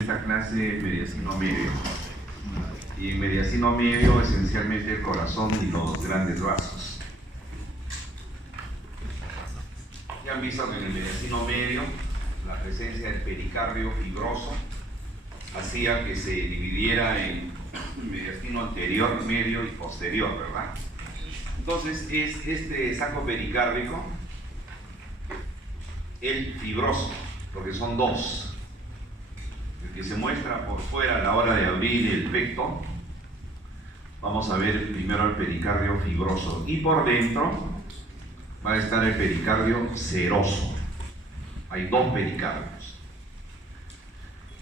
Esta clase mediastino medio, y en mediastino medio esencialmente el corazón y los grandes vasos. Ya han visto que en el mediastino medio la presencia del pericardio fibroso hacía que se dividiera en mediastino anterior, medio y posterior, ¿verdad? Entonces es este saco pericárdico el fibroso, porque son dos. El que se muestra por fuera a la hora de abrir el pecto, vamos a ver primero el pericardio fibroso, y por dentro va a estar el pericardio seroso. Hay dos pericardios.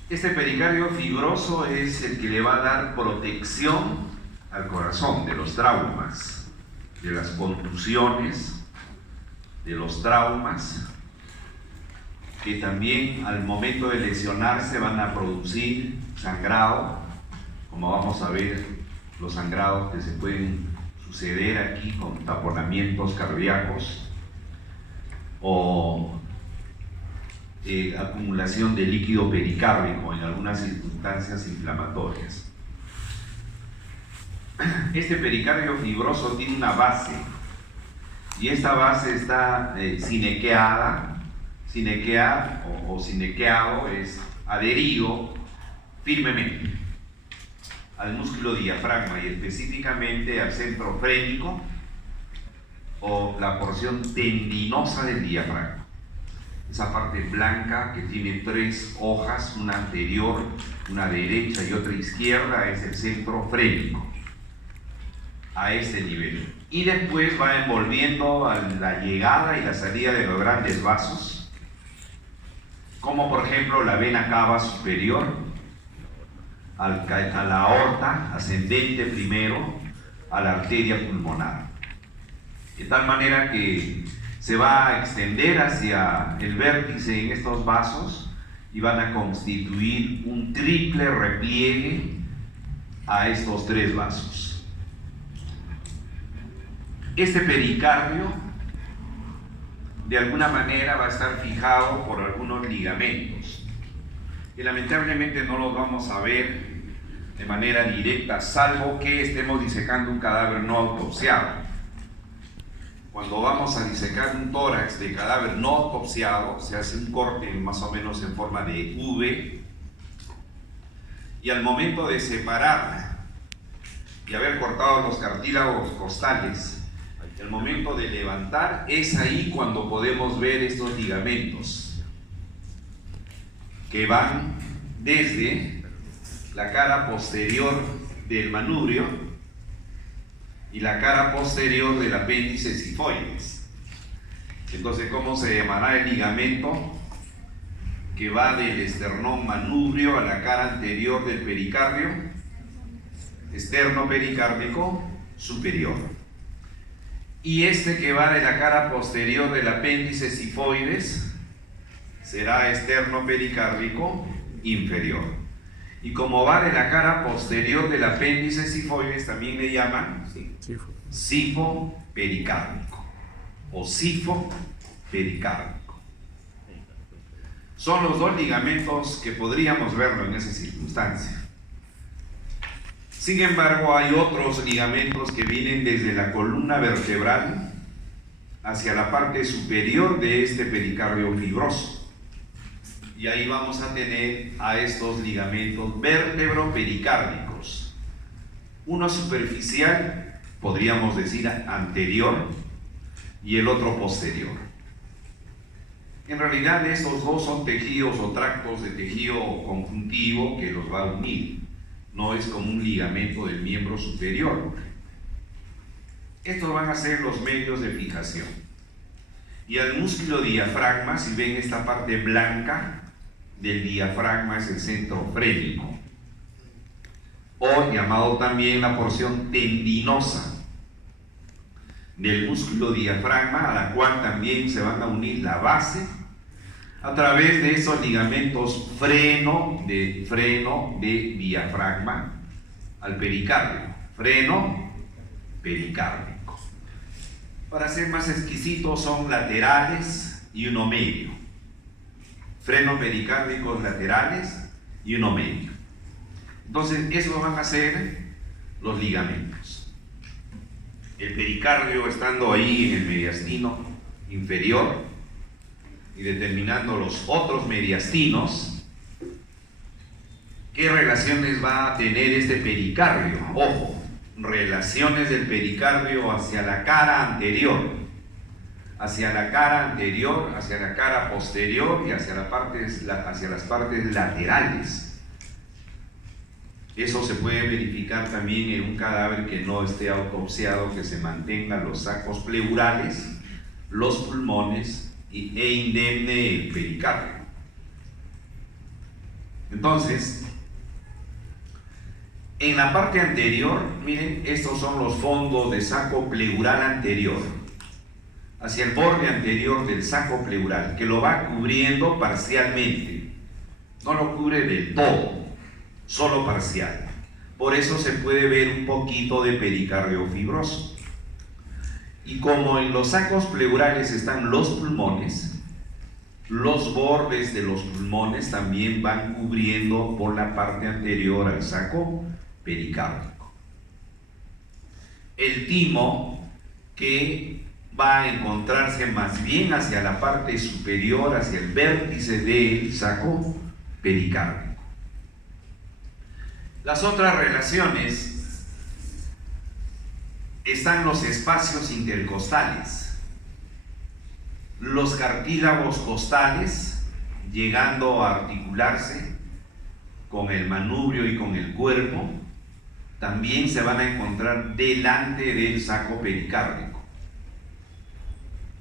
Este pericardio fibroso es el que le va a dar protección al corazón de los traumas, de las contusiones, de los traumas, que también al momento de lesionarse van a producir sangrado, como vamos a ver los sangrados que se pueden suceder aquí con taponamientos cardíacos o acumulación de líquido pericárdico en algunas circunstancias inflamatorias. Este pericardio fibroso tiene una base, y esta base está sinequeada. Sinequear o sinequeado es adherido firmemente al músculo diafragma y específicamente al centro frénico o la porción tendinosa del diafragma. Esa parte blanca que tiene tres hojas, una anterior, una derecha y otra izquierda, es el centro frénico, a ese nivel. Y después va envolviendo a la llegada y la salida de los grandes vasos, como por ejemplo la vena cava superior, a la aorta ascendente primero, a la arteria pulmonar, de tal manera que se va a extender hacia el vértice en estos vasos y van a constituir un triple repliegue a estos tres vasos. Este pericardio de alguna manera va a estar fijado por algunos ligamentos, y lamentablemente no los vamos a ver de manera directa, salvo que estemos disecando un cadáver no autopsiado. Cuando vamos a disecar un tórax de cadáver no autopsiado, se hace un corte más o menos en forma de V, y al momento de separar y haber cortado los cartílagos costales, el momento de levantar, es ahí cuando podemos ver estos ligamentos que van desde la cara posterior del manubrio y la cara posterior del apéndice sifoides. Entonces, ¿cómo se llamará el ligamento que va del esternón manubrio a la cara anterior del pericardio? Esternopericárdico superior. Y este que va de la cara posterior del apéndice sifoides será esternopericárdico inferior. Y como va de la cara posterior del apéndice sifoides, también le llaman sifopericárdico o sifopericárdico. Son los dos ligamentos que podríamos verlo en esa circunstancia. Sin embargo, hay otros ligamentos que vienen desde la columna vertebral hacia la parte superior de este pericardio fibroso. Y ahí vamos a tener a estos ligamentos vértebro-pericárdicos. Uno superficial, podríamos decir anterior, y el otro posterior. En realidad estos dos son tejidos o tractos de tejido conjuntivo que los va a unir. No es como un ligamento del miembro superior. Estos van a ser los medios de fijación. Y al músculo diafragma, si ven esta parte blanca del diafragma, es el centro frénico, o llamado también la porción tendinosa del músculo diafragma, a la cual también se van a unir la base a través de esos ligamentos freno de diafragma al pericardio, freno pericárdico. Para ser más exquisitos, son laterales y uno medio. Freno pericárdicos laterales y uno medio. Entonces, eso van a ser los ligamentos. El pericardio estando ahí en el mediastino inferior y determinando los otros mediastinos, ¿qué relaciones va a tener este pericardio? Ojo, relaciones del pericardio hacia la cara anterior, hacia la cara anterior, hacia la cara posterior y hacia las partes laterales. Eso se puede verificar también en un cadáver que no esté autopsiado, que se mantengan los sacos pleurales, los pulmones e indemne el pericardio. Entonces, en la parte anterior, miren, estos son los fondos de saco pleural anterior, hacia el borde anterior del saco pleural, que lo va cubriendo parcialmente, no lo cubre del todo, solo parcial. Por eso se puede ver un poquito de pericardio fibroso. Y como en los sacos pleurales están los pulmones, los bordes de los pulmones también van cubriendo por la parte anterior al saco pericárdico. El timo, que va a encontrarse más bien hacia la parte superior, hacia el vértice del saco pericárdico. Las otras relaciones están los espacios intercostales, los cartílagos costales llegando a articularse con el manubrio y con el cuerpo, también se van a encontrar delante del saco pericárdico.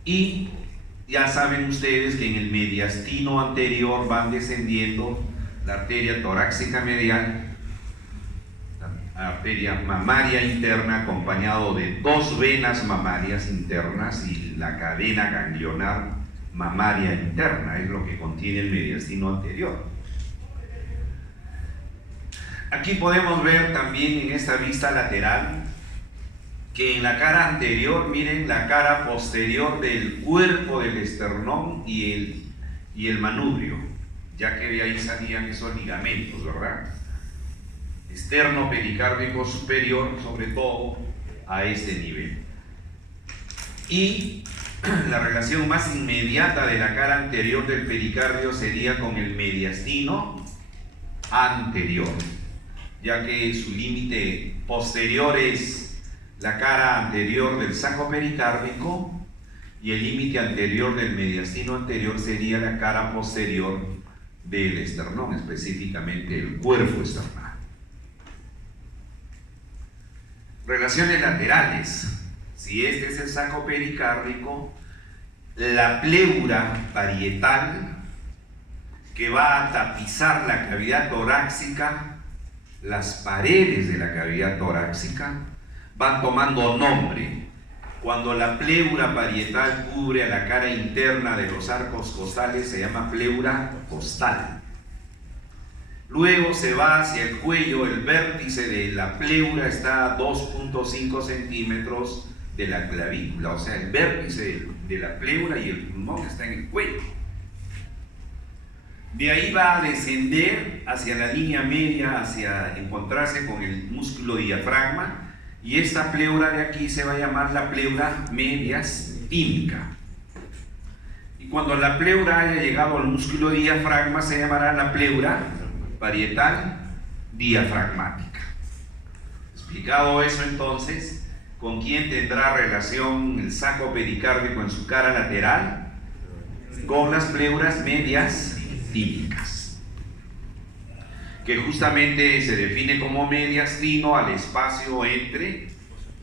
Y ya saben ustedes que en el mediastino anterior van descendiendo la arteria torácica medial, la arteria mamaria interna, acompañado de dos venas mamarias internas y la cadena ganglionar mamaria interna, es lo que contiene el mediastino anterior. Aquí podemos ver también en esta vista lateral que en la cara anterior, miren la cara posterior del cuerpo del esternón y el manubrio, ya que de ahí salían esos ligamentos, ¿verdad? Externo pericárdico superior, sobre todo a este nivel. Y la relación más inmediata de la cara anterior del pericardio sería con el mediastino anterior, ya que su límite posterior es la cara anterior del saco pericárdico y el límite anterior del mediastino anterior sería la cara posterior del esternón, específicamente el cuerpo esternal. Relaciones laterales. Si este es el saco pericárdico, la pleura parietal, que va a tapizar la cavidad torácica, las paredes de la cavidad torácica van tomando nombre. Cuando la pleura parietal cubre a la cara interna de los arcos costales, se llama pleura costal. Luego se va hacia el cuello, el vértice de la pleura está a 2.5 centímetros de la clavícula, o sea, el vértice de la pleura y el pulmón está en el cuello. De ahí va a descender hacia la línea media, hacia encontrarse con el músculo diafragma, y esta pleura de aquí se va a llamar la pleura mediastínica. Y cuando la pleura haya llegado al músculo diafragma, se llamará la pleura parietal diafragmática. Explicado eso, entonces, ¿con quién tendrá relación el saco pericárdico en su cara lateral? Con las pleuras medias típicas, que justamente se define como mediastino al espacio entre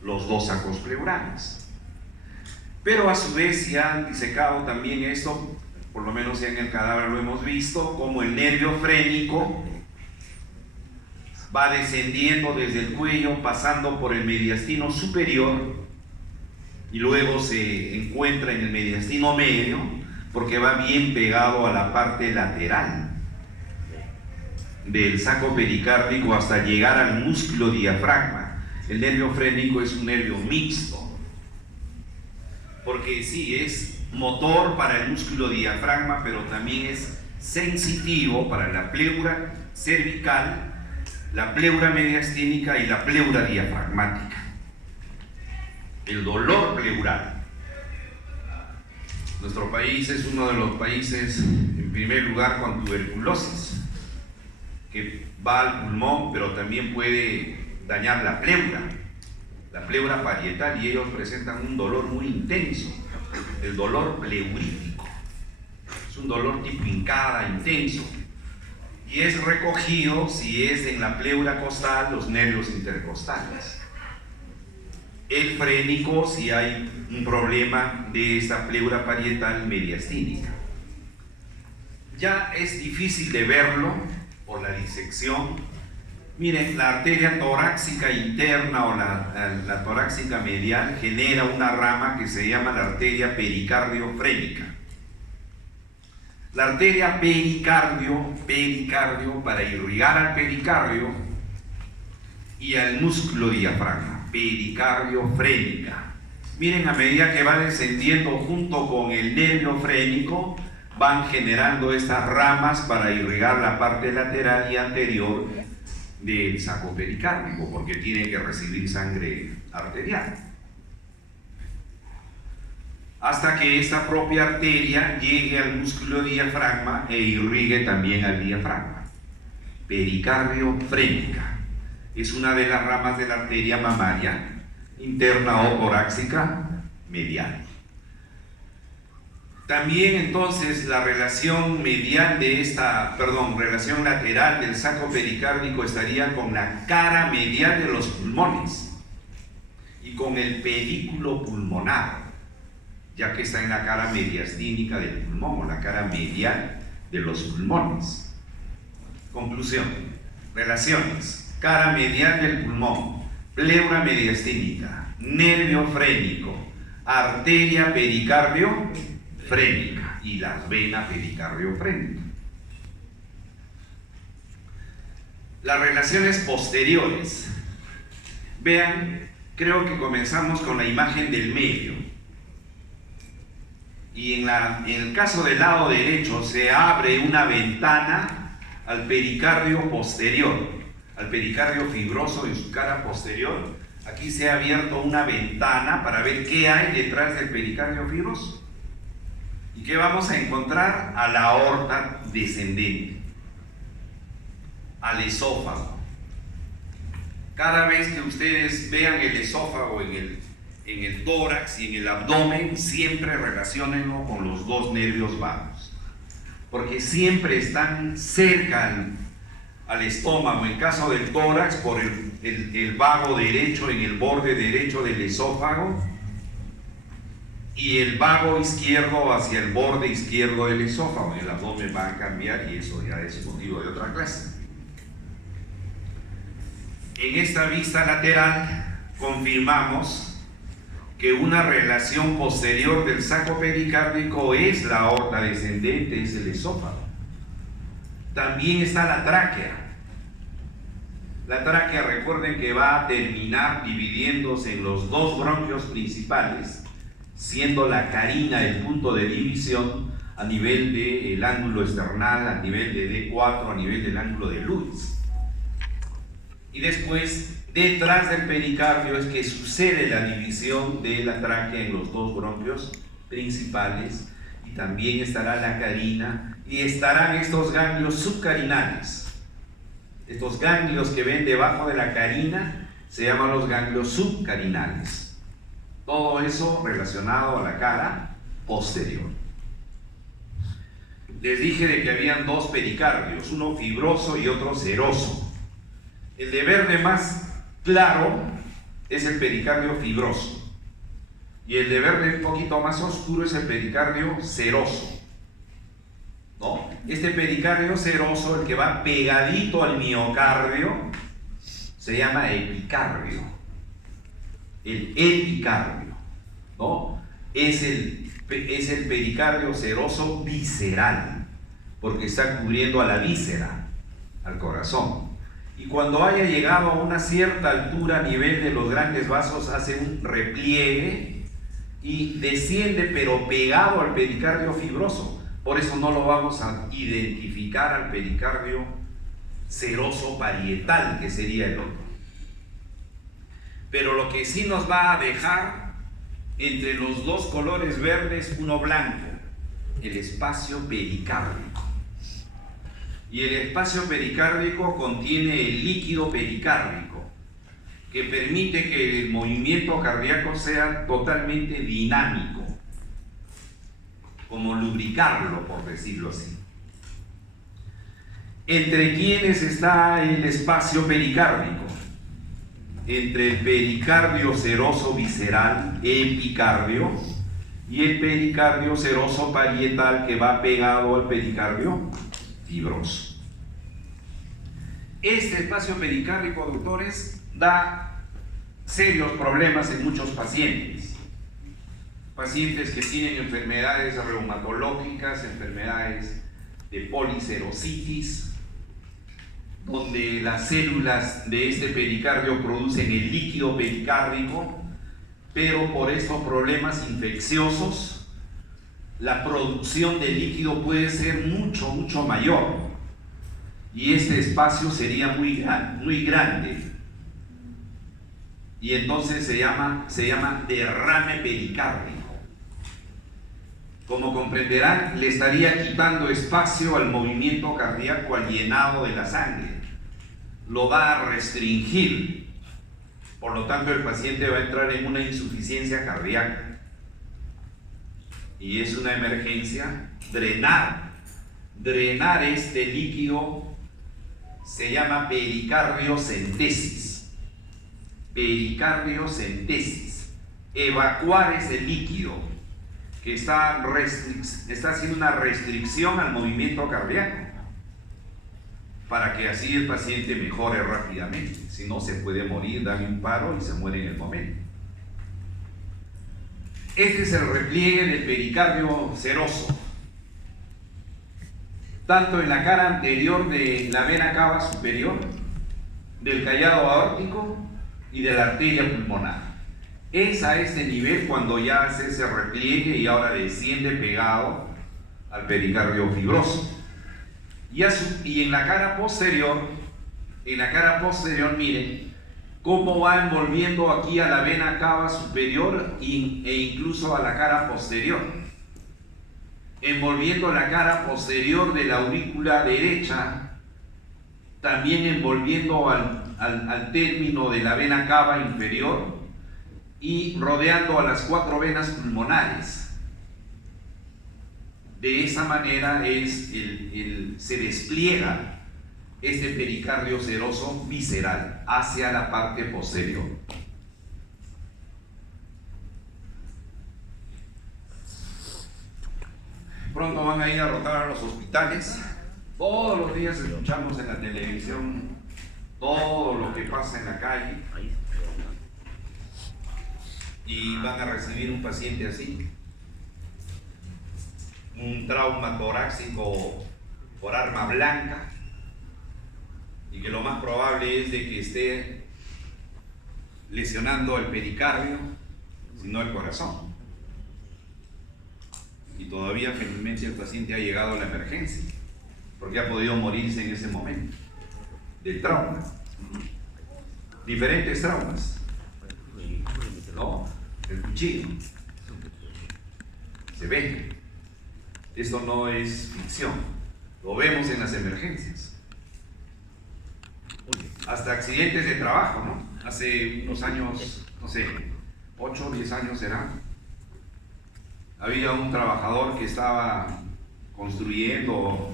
los dos sacos pleurales. Pero a su vez se han disecado también esto, por lo menos en el cadáver lo hemos visto, como el nervio frénico va descendiendo desde el cuello, pasando por el mediastino superior y luego se encuentra en el mediastino medio, porque va bien pegado a la parte lateral del saco pericárdico hasta llegar al músculo diafragma. El nervio frénico es un nervio mixto, porque sí, es motor para el músculo diafragma, pero también es sensitivo para la pleura cervical, la pleura mediastínica y la pleura diafragmática. El dolor pleural. Nuestro país es uno de los países, en primer lugar, con tuberculosis, que va al pulmón, pero también puede dañar la pleura parietal, y ellos presentan un dolor muy intenso, el dolor pleurítico. Es un dolor tipo hincada, intenso, y es recogido si es en la pleura costal, los nervios intercostales. El frénico si hay un problema de esta pleura parietal mediastínica. Ya es difícil de verlo por la disección. Miren, la arteria torácica interna o la torácica medial genera una rama que se llama la arteria pericardiofrénica. La arteria pericardio para irrigar al pericardio y al músculo diafragma, pericardiofrénica. Miren, a medida que va descendiendo junto con el nervio frénico, van generando estas ramas para irrigar la parte lateral y anterior del saco pericárdico, porque tiene que recibir sangre arterial. Hasta que esta propia arteria llegue al músculo diafragma e irrigue también al diafragma. Pericardiofrénica. Es una de las ramas de la arteria mamaria, interna o torácica medial. También entonces la relación medial de relación lateral del saco pericárdico estaría con la cara medial de los pulmones y con el pedículo pulmonar, ya que está en la cara mediastínica del pulmón o la cara medial de los pulmones. Conclusión: relaciones: cara medial del pulmón, pleura mediastínica, nervio frénico, arteria pericardiofrénica y las venas pericardiofrénicas. Las relaciones posteriores. Vean, creo que comenzamos con la imagen del medio. Y en el caso del lado derecho se abre una ventana al pericardio posterior, al pericardio fibroso en su cara posterior. Aquí se ha abierto una ventana para ver qué hay detrás del pericardio fibroso. ¿Y qué vamos a encontrar? A la aorta descendente, al esófago. Cada vez que ustedes vean el esófago en el tórax y en el abdomen, siempre relaciónenlo con los dos nervios vagos, porque siempre están cerca al estómago. En caso del tórax, por el vago derecho, en el borde derecho del esófago, y el vago izquierdo hacia el borde izquierdo del esófago. El abdomen va a cambiar y eso ya es motivo de otra clase. En esta vista lateral confirmamos que una relación posterior del saco pericárdico es la aorta descendente, es el esófago. También está la tráquea. La tráquea, recuerden que va a terminar dividiéndose en los dos bronquios principales, siendo la carina el punto de división a nivel del ángulo esternal, a nivel de D4, a nivel del ángulo de Lewis. Y después, detrás del pericardio es que sucede la división de la tráquea en los dos bronquios principales, y también estará la carina y estarán estos ganglios subcarinales. Estos ganglios que ven debajo de la carina se llaman los ganglios subcarinales. Todo eso relacionado a la cara posterior. Les dije de que habían dos pericardios, uno fibroso y otro seroso. El de verde más claro es el pericardio fibroso, y el de verde un poquito más oscuro es el pericardio seroso, ¿no? Este pericardio seroso, el que va pegadito al miocardio, se llama epicardio. El epicardio, ¿no? Es el pericardio seroso visceral, porque está cubriendo a la víscera, al corazón. Y cuando haya llegado a una cierta altura a nivel de los grandes vasos, hace un repliegue y desciende, pero pegado al pericardio fibroso. Por eso no lo vamos a identificar al pericardio seroso parietal, que sería el otro. Pero lo que sí nos va a dejar entre los dos colores verdes uno blanco, el espacio pericárdico. Y el espacio pericárdico contiene el líquido pericárdico, que permite que el movimiento cardíaco sea totalmente dinámico, como lubricarlo, por decirlo así. ¿Entre quiénes está el espacio pericárdico? Entre el pericardio seroso visceral, epicardio, y el pericardio seroso parietal, que va pegado al pericardio fibroso. Este espacio pericárdico, doctores, da serios problemas en muchos pacientes. Pacientes que tienen enfermedades reumatológicas, enfermedades de policerositis, donde las células de este pericardio producen el líquido pericárdico, pero por estos problemas infecciosos, la producción de líquido puede ser mucho mayor, y este espacio sería muy grande, y entonces se llama derrame pericárdico. Como comprenderán, le estaría quitando espacio al movimiento cardíaco, al llenado de la sangre. Lo va a restringir. Por lo tanto, el paciente va a entrar en una insuficiencia cardíaca. Y es una emergencia drenar. Drenar este líquido se llama pericardiocentesis. Pericardiocentesis. Evacuar ese líquido que está haciendo una restricción al movimiento cardíaco, para que así el paciente mejore rápidamente. Si no, se puede morir, darle un paro y se muere en el momento. Este es el repliegue del pericardio seroso, tanto en la cara anterior de la vena cava superior, del callado aórtico y de la arteria pulmonar. Es a este nivel cuando ya hace ese repliegue y ahora desciende pegado al pericardio fibroso. Y en la cara posterior, miren cómo va envolviendo aquí a la vena cava superior e incluso a la cara posterior, envolviendo la cara posterior de la aurícula derecha, también envolviendo al término de la vena cava inferior y rodeando a las 4 venas pulmonares. De esa manera se despliega este pericardio seroso visceral hacia la parte posterior. Pronto van a ir a rotar a los hospitales. Todos los días escuchamos en la televisión todo lo que pasa en la calle, y van a recibir un paciente así, un trauma torácico por arma blanca, y que lo más probable es de que esté lesionando el pericardio, sino el corazón. Y todavía felizmente el paciente ha llegado a la emergencia, porque ha podido morirse en ese momento del trauma. Diferentes traumas, ¿no? El cuchillo se ve. Esto no es ficción, lo vemos en las emergencias. Hasta accidentes de trabajo, ¿no? Hace unos años, no sé, 8 o 10 años serán, había un trabajador que estaba construyendo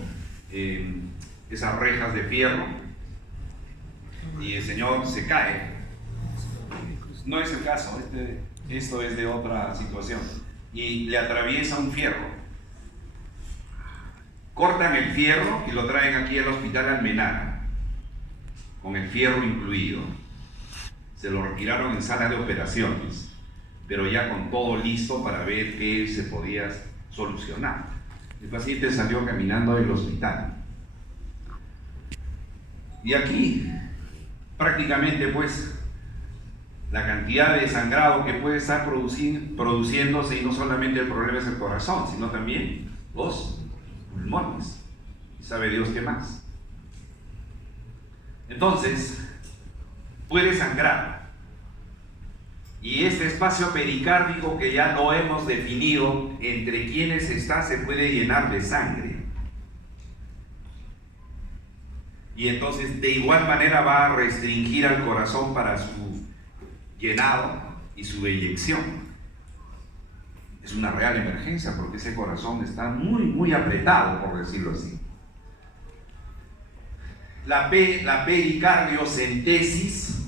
esas rejas de fierro, y el señor se cae. No es el caso, esto es de otra situación, y le atraviesa un fierro. Cortan el fierro y lo traen aquí al hospital Almenara, con el fierro incluido. Se lo retiraron en sala de operaciones, pero ya con todo listo para ver qué se podía solucionar. El paciente salió caminando del hospital. Y aquí, prácticamente, pues, la cantidad de sangrado que puede estar produciéndose, y no solamente el problema es el corazón, sino también los pulmones, y sabe Dios qué más. Entonces, puede sangrar. Y este espacio pericárdico que ya lo hemos definido, entre quienes está, se puede llenar de sangre. Y entonces de igual manera va a restringir al corazón para su llenado y su eyección. Es una real emergencia porque ese corazón está muy apretado, por decirlo así. La pericardiocentesis,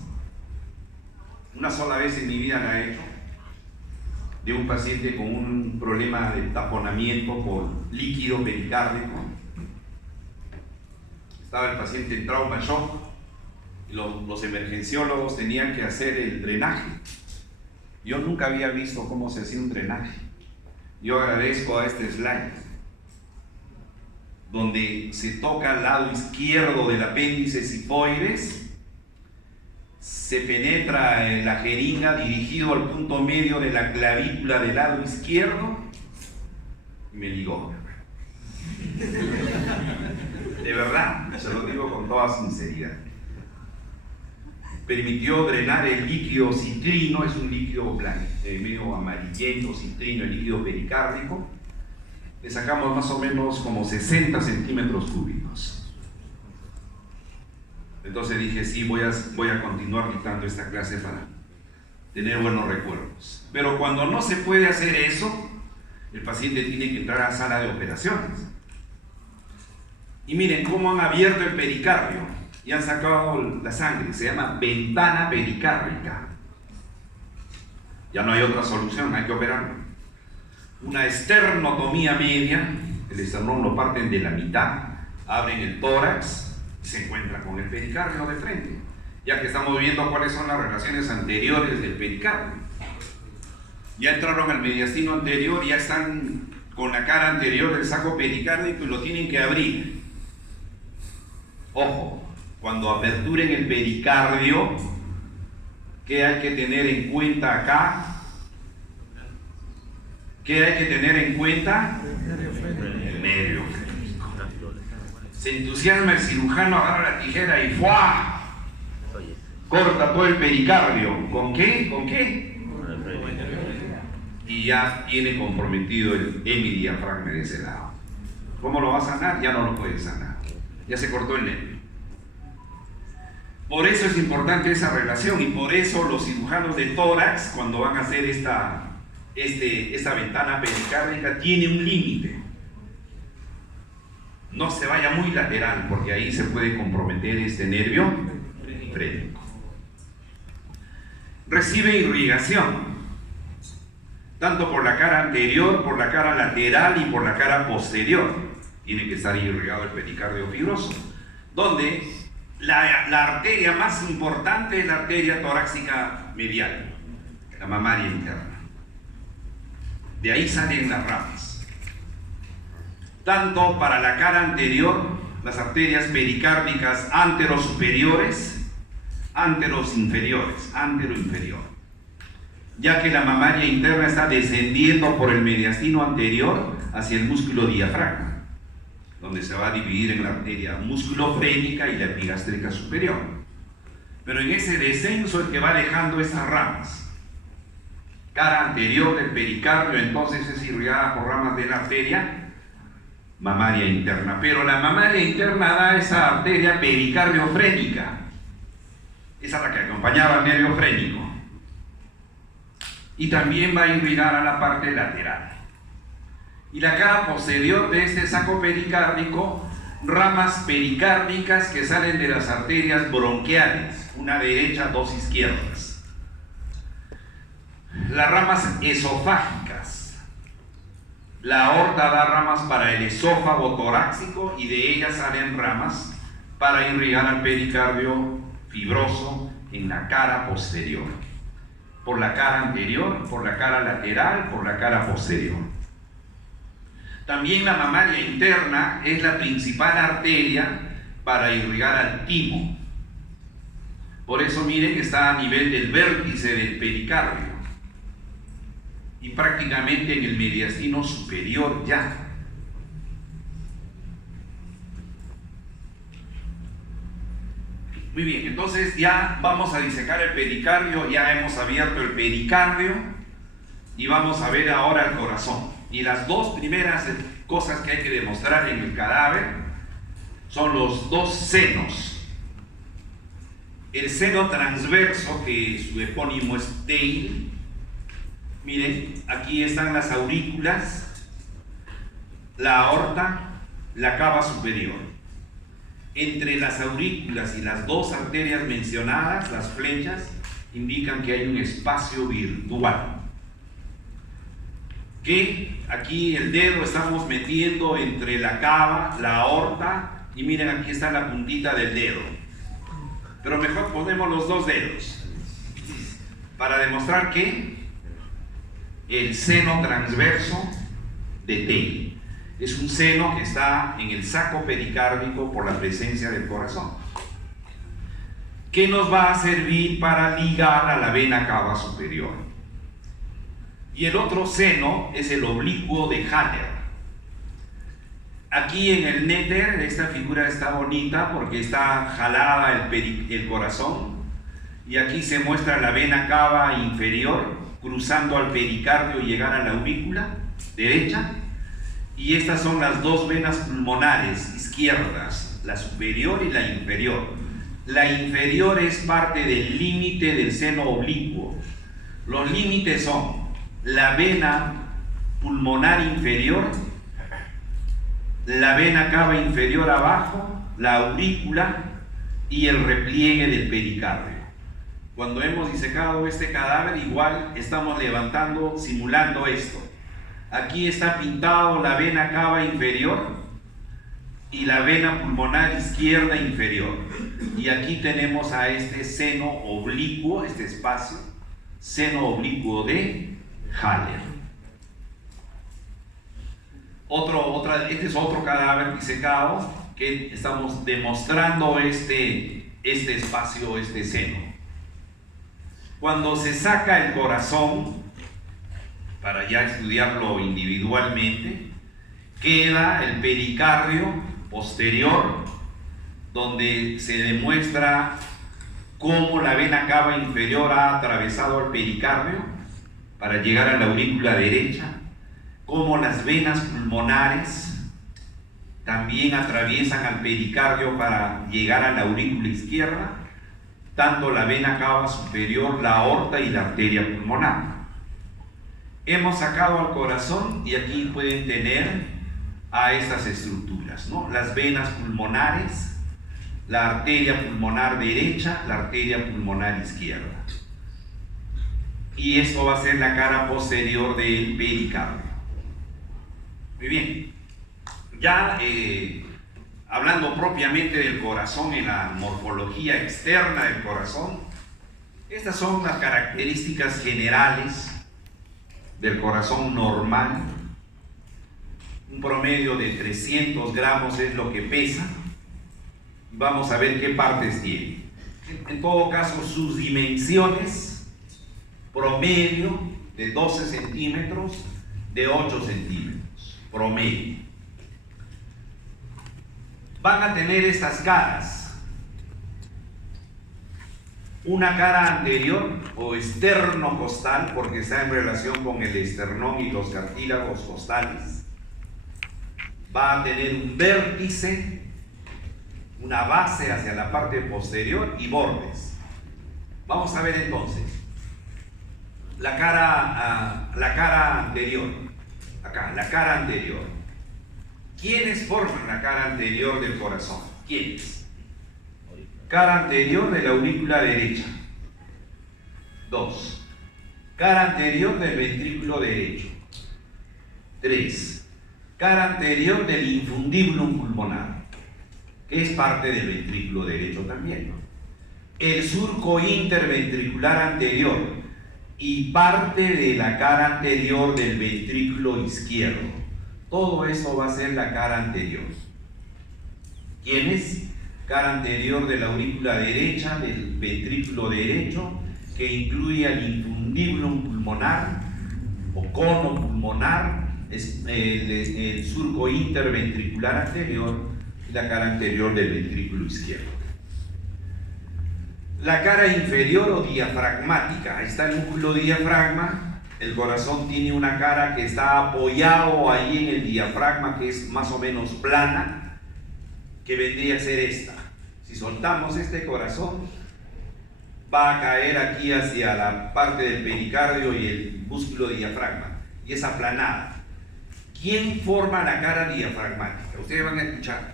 una sola vez en mi vida la he hecho, de un paciente con un problema de taponamiento por líquido pericárdico. Estaba el paciente en trauma shock y los emergenciólogos tenían que hacer el drenaje. Yo nunca había visto cómo se hacía un drenaje. Yo agradezco a este slide, donde se toca el lado izquierdo del apéndice sifoides, se penetra en la jeringa dirigido al punto medio de la clavícula del lado izquierdo y me ligó. De verdad, se lo digo con toda sinceridad. Permitió drenar el líquido citrino, es un líquido blanco, medio amarillento, citrino, el líquido pericárdico. Le sacamos más o menos como 60 centímetros cúbicos. Entonces dije, sí, voy a continuar dictando esta clase para tener buenos recuerdos. Pero cuando no se puede hacer eso, el paciente tiene que entrar a la sala de operaciones. Y miren cómo han abierto el pericardio y han sacado la sangre. Se llama ventana pericárdica. Ya no hay otra solución, hay que operarlo. Una esternotomía media, el esternón lo parten de la mitad, abren el tórax y se encuentran con el pericardio de frente, ya que estamos viendo cuáles son las relaciones anteriores del pericardio. Ya entraron al mediastino anterior, ya están con la cara anterior del saco pericárdico y lo tienen que abrir. Ojo, cuando aperturen el pericardio, ¿qué hay que tener en cuenta acá? ¿Qué hay que tener en cuenta? El nervio frénico. Se entusiasma el cirujano, agarra la tijera y ¡fua! Corta todo el pericardio. ¿Con qué? ¿Con qué? Y ya tiene comprometido el hemidiafragma de ese lado. ¿Cómo lo va a sanar? Ya no lo puede sanar. Ya se cortó el nervio. Por eso es importante esa relación y por eso los cirujanos de tórax, cuando van a hacer esta ventana pericárdica, tiene un límite. No se vaya muy lateral porque ahí se puede comprometer este nervio frénico. Recibe irrigación tanto por la cara anterior, por la cara lateral y por la cara posterior. Tiene que estar irrigado el pericardio fibroso, donde la arteria más importante es la arteria torácica medial, la mamaria interna. De ahí salen las ramas. Tanto para la cara anterior, las arterias pericárdicas anterosuperiores, anteroinferiores, antero-inferior, ya que la mamaria interna está descendiendo por el mediastino anterior hacia el músculo diafragma, donde se va a dividir en la arteria musculofrénica y la epigástrica superior. Pero en ese descenso es que va dejando esas ramas. Cara anterior del pericardio entonces es irrigada por ramas de la arteria mamaria interna, pero la mamaria interna da esa arteria pericardiofrénica, esa es la que acompañaba al nervio frénico, y también va a irrigar a la parte lateral. Y la cara posterior de este saco pericárdico, ramas pericárdicas que salen de las arterias bronquiales, una derecha, dos izquierdas. Las ramas esofágicas. La aorta da ramas para el esófago torácico y de ellas salen ramas para irrigar al pericardio fibroso en la cara posterior. Por la cara anterior, por la cara lateral, por la cara posterior. También la mamaria interna es la principal arteria para irrigar al timo. Por eso miren que está a nivel del vértice del pericardio y prácticamente en el mediastino superior ya. Muy bien, entonces ya vamos a disecar el pericardio, ya hemos abierto el pericardio y vamos a ver ahora el corazón. Y las dos primeras cosas que hay que demostrar en el cadáver son los dos senos. El seno transverso, que su epónimo es tail. Miren, aquí están las aurículas, la aorta, la cava superior. Entre las aurículas y las dos arterias mencionadas, las flechas, indican que hay un espacio virtual. Que aquí el dedo estamos metiendo entre la cava, la aorta, y miren, aquí está la puntita del dedo. Pero mejor ponemos los dos dedos para demostrar que el seno transverso de Tail es un seno que está en el saco pericárdico por la presencia del corazón, que nos va a servir para ligar a la vena cava superior. Y el otro seno es el oblicuo de Haller. Aquí en el néter esta figura está bonita porque está jalada el corazón, y aquí se muestra la vena cava inferior cruzando al pericardio y llegar a la aurícula derecha, y estas son las dos venas pulmonares izquierdas, la superior y la inferior. La inferior es parte del límite del seno oblicuo. Los límites son la vena pulmonar inferior, la vena cava inferior abajo, la aurícula y el repliegue del pericardio. Cuando hemos disecado este cadáver, igual estamos levantando, simulando esto. Aquí está pintado la vena cava inferior y la vena pulmonar izquierda inferior. Y aquí tenemos a este seno oblicuo, este espacio, seno oblicuo de Haller. Este es otro cadáver disecado que estamos demostrando este espacio, este seno. Cuando se saca el corazón, para ya estudiarlo individualmente, queda el pericardio posterior, donde se demuestra cómo la vena cava inferior ha atravesado el pericardio para llegar a la aurícula derecha, cómo las venas pulmonares también atraviesan al pericardio para llegar a la aurícula izquierda, tanto la vena cava superior, la aorta y la arteria pulmonar. Hemos sacado al corazón y aquí pueden tener a estas estructuras, ¿no? Las venas pulmonares, la arteria pulmonar derecha, la arteria pulmonar izquierda. Y esto va a ser la cara posterior del pericardio. Muy bien. Ya hablando propiamente del corazón en la morfología externa del corazón, estas son las características generales del corazón normal. Un promedio de 300 gramos es lo que pesa. Vamos a ver qué partes tiene. En todo caso, sus dimensiones: promedio de 12 centímetros, de 8 centímetros, promedio. Van a tener estas caras: una cara anterior o esternocostal, porque está en relación con el esternón y los cartílagos costales. Va a tener un vértice, una base hacia la parte posterior y bordes. Vamos a ver entonces la cara anterior. Acá, la cara anterior. ¿Quiénes forman la cara anterior del corazón? ¿Quiénes? Cara anterior de la aurícula derecha. 2. Cara anterior del ventrículo derecho. 3. Cara anterior del infundibulum pulmonar, que es parte del ventrículo derecho también. El surco interventricular anterior y parte de la cara anterior del ventrículo izquierdo. Todo eso va a ser la cara anterior. ¿Quiénes? Cara anterior de la aurícula derecha, del ventrículo derecho, que incluye al infundibulum pulmonar o cono pulmonar, es el surco interventricular anterior y la cara anterior del ventrículo izquierdo. La cara inferior o diafragmática, ahí está el músculo diafragma. El corazón tiene una cara que está apoyado ahí en el diafragma, que es más o menos plana, que vendría a ser esta. Si soltamos este corazón, va a caer aquí hacia la parte del pericardio y el músculo diafragma, y es aplanada. ¿Quién forma la cara diafragmática? Ustedes van a escuchar.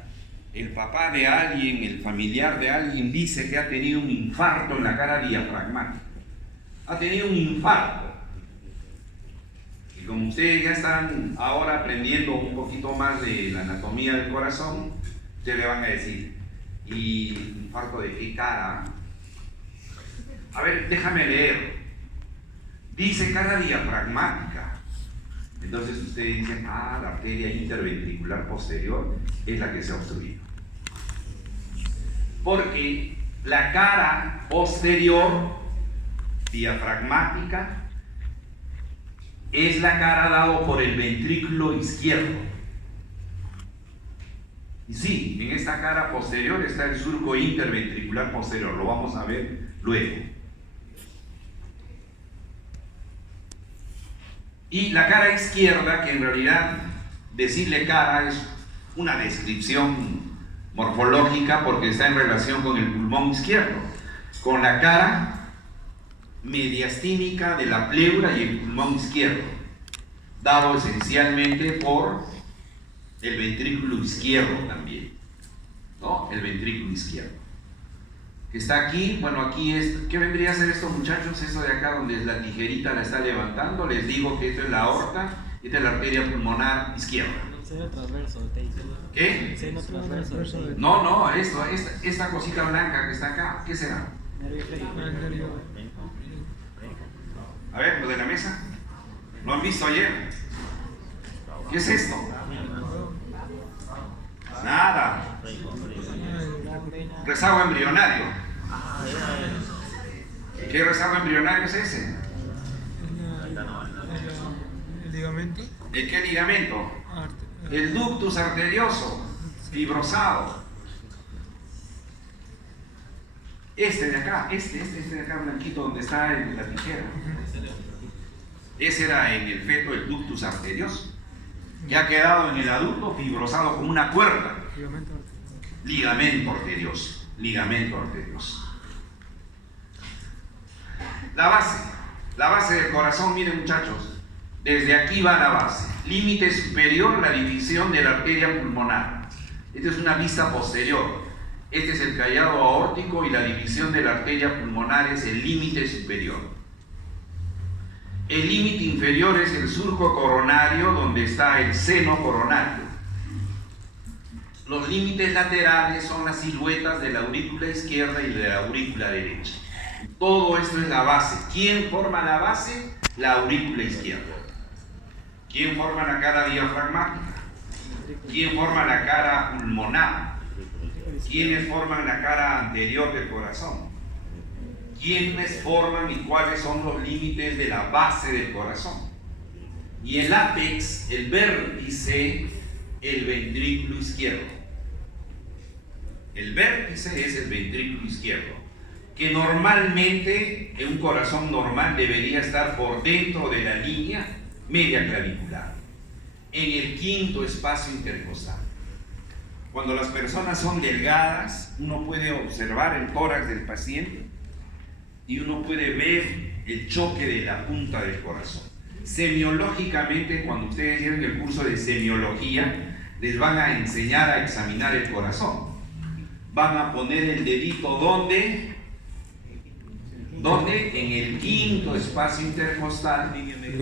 El papá de alguien, el familiar de alguien dice que ha tenido un infarto en la cara diafragmática. Ha tenido un infarto. Y como ustedes ya están ahora aprendiendo un poquito más de la anatomía del corazón, ustedes le van a decir, ¿y infarto de qué cara? A ver, déjame leer. Dice cara diafragmática. Entonces ustedes dicen, la arteria interventricular posterior es la que se ha obstruido. Porque la cara posterior diafragmática es la cara dado por el ventrículo izquierdo. Y sí, en esta cara posterior está el surco interventricular posterior, lo vamos a ver luego. Y la cara izquierda, que en realidad decirle cara es una descripción morfológica porque está en relación con el pulmón izquierdo, con la cara mediastínica de la pleura y el pulmón izquierdo, dado esencialmente por el ventrículo izquierdo también, ¿no? El ventrículo izquierdo. Que está aquí, bueno, aquí es, ¿qué vendría a ser esto, muchachos? Eso de acá donde la tijerita la está levantando, les digo que esto es la aorta, esta es la arteria pulmonar izquierda. Seno transverso, te dice. ¿Qué? Seno transverso. No, esta cosita blanca que está acá, ¿qué será? Nervio. A ver, lo de la mesa. ¿Lo han visto ayer? ¿Qué es esto? Nada. Rezago embrionario. ¿Qué rezago embrionario es ese? El ligamento. ¿El qué ligamento? El ductus arterioso, fibrosado. Este de acá, este de acá blanquito donde está la tijera. Ese era en el feto el ductus arterioso. Que ha quedado en el adulto fibrosado como una cuerda. Ligamento arterioso. Ligamento arterioso. La base del corazón, miren muchachos, desde aquí va la base. Límite superior, la división de la arteria pulmonar. Esta es una vista posterior. Este es el callado aórtico y la división de la arteria pulmonar es el límite superior. El límite inferior es el surco coronario, donde está el seno coronario. Los límites laterales son las siluetas de la aurícula izquierda y de la aurícula derecha. Todo esto es la base. ¿Quién forma la base? La aurícula izquierda. ¿Quién forma la cara diafragmática? ¿Quién forma la cara pulmonar? ¿Quiénes forman la cara anterior del corazón? ¿Quiénes forman y cuáles son los límites de la base del corazón? Y el ápex, el vértice, el ventrículo izquierdo. El vértice es el ventrículo izquierdo, que normalmente en un corazón normal debería estar por dentro de la línea media clavicular, en el quinto espacio intercostal. Cuando las personas son delgadas, uno puede observar el tórax del paciente y uno puede ver el choque de la punta del corazón. Semiológicamente, cuando ustedes lleven el curso de semiología, les van a enseñar a examinar el corazón. Van a poner el dedito ¿dónde? En el quinto espacio intercostal,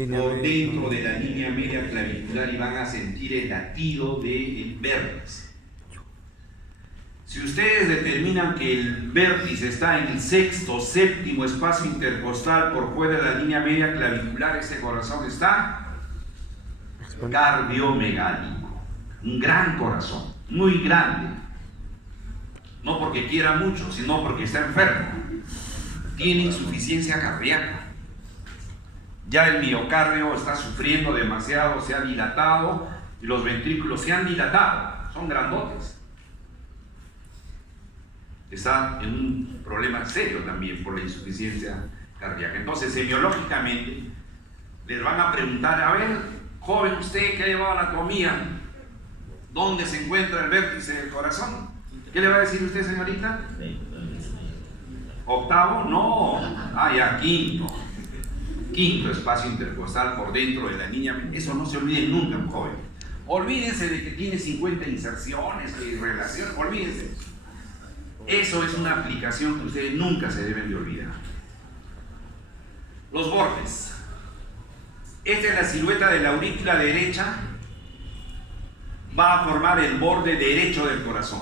por dentro de la línea media clavicular, y van a sentir el latido del vértice. Si ustedes determinan que el vértice está en el sexto, séptimo espacio intercostal por fuera de la línea media clavicular, ese corazón está cardiomegálico. Un gran corazón, muy grande. No porque quiera mucho, sino porque está enfermo. Tiene insuficiencia cardíaca. Ya el miocardio está sufriendo demasiado, se ha dilatado y los ventrículos se han dilatado, son grandotes. está en un problema serio también por la insuficiencia cardíaca. Entonces, semiológicamente, les van a preguntar, a ver, joven, usted que ha llevado anatomía, ¿dónde se encuentra el vértice del corazón? ¿Qué le va a decir usted, señorita? ¿Octavo? No. Ah, ya, quinto. Quinto espacio intercostal por dentro de la niña. Eso no se olviden nunca, joven. Olvídense de que tiene 50 inserciones y relaciones. Olvídense. Eso es una aplicación que ustedes nunca se deben de olvidar. Los bordes. Esta es la silueta de la aurícula derecha. Va a formar el borde derecho del corazón.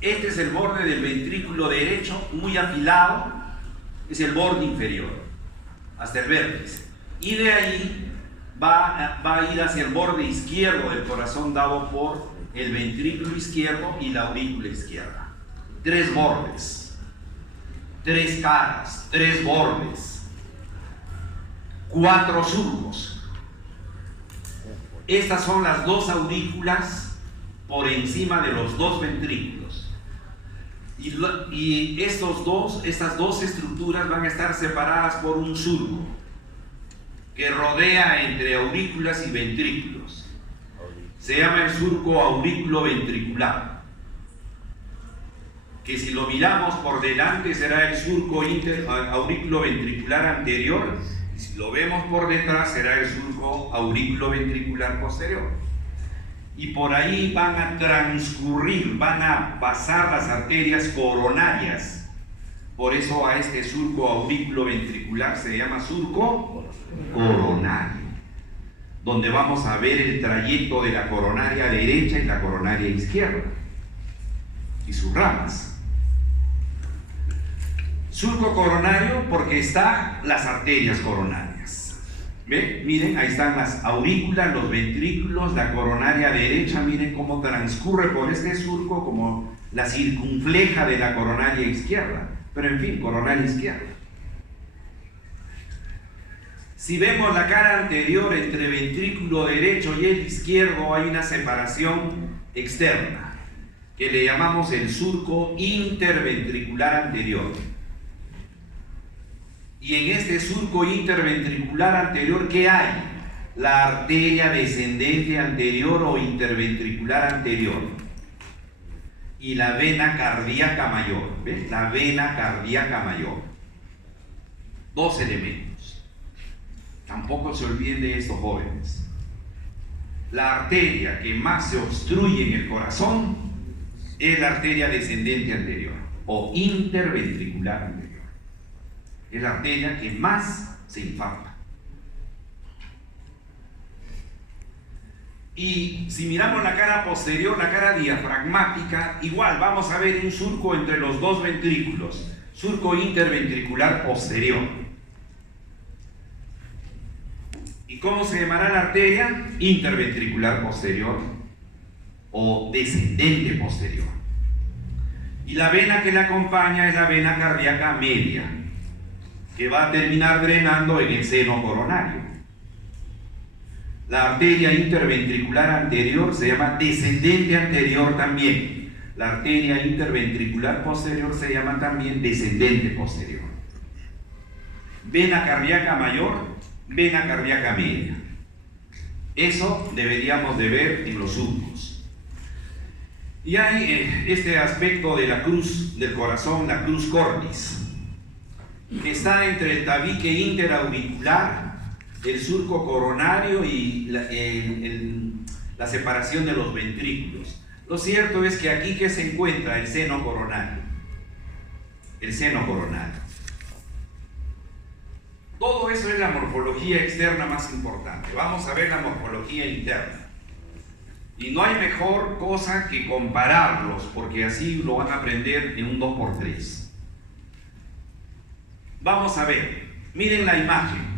Este es el borde del ventrículo derecho, muy afilado. Es el borde inferior, hasta el vértice. Y de ahí va a ir hacia el borde izquierdo del corazón, dado por el ventrículo izquierdo y la aurícula izquierda. 3 bordes, 3 caras, 3 bordes, 4 surcos. Estas son las 2 aurículas por encima de los 2 ventrículos. Y estas dos estructuras van a estar separadas por un surco que rodea entre aurículas y ventrículos. Se llama el surco aurículo-ventricular, que si lo miramos por delante será el surco aurículo-ventricular anterior, y si lo vemos por detrás será el surco aurículo-ventricular posterior. Y por ahí van a transcurrir, van a pasar las arterias coronarias. Por eso a este surco aurículo-ventricular se llama surco coronario, donde vamos a ver el trayecto de la coronaria derecha y la coronaria izquierda y sus ramas. Surco coronario porque están las arterias coronarias. ¿Ven? Miren, ahí están las aurículas, los ventrículos, la coronaria derecha. Miren cómo transcurre por este surco como la circunfleja de la coronaria izquierda. Pero en fin, coronaria izquierda. Si vemos la cara anterior entre ventrículo derecho y el izquierdo, hay una separación externa que le llamamos el surco interventricular anterior. Y en este surco interventricular anterior, ¿qué hay? La arteria descendente anterior o interventricular anterior y la vena cardíaca mayor. ¿Ves? La vena cardíaca mayor. 2 elementos. Tampoco se olviden de esto, jóvenes. La arteria que más se obstruye en el corazón es la arteria descendente anterior o interventricular anterior. Es la arteria que más se infarta. Y si miramos la cara posterior, la cara diafragmática, igual vamos a ver un surco entre los 2 ventrículos, surco interventricular posterior. ¿Y cómo se llamará la arteria? Interventricular posterior o descendente posterior. Y la vena que la acompaña es la vena cardíaca media, que va a terminar drenando en el seno coronario. La arteria interventricular anterior se llama descendente anterior también. La arteria interventricular posterior se llama también descendente posterior. Vena cardíaca mayor, vena cardíaca media. Eso deberíamos de ver en los surcos. Y hay este aspecto de la cruz del corazón, la cruz cordis. Está entre el tabique interauricular, el surco coronario y la separación de los ventrículos. Lo cierto es que aquí que se encuentra el seno coronario. El seno coronario. Todo eso es la morfología externa más importante. Vamos a ver la morfología interna. Y no hay mejor cosa que compararlos, porque así lo van a aprender en un 2x3. Vamos a ver, miren la imagen.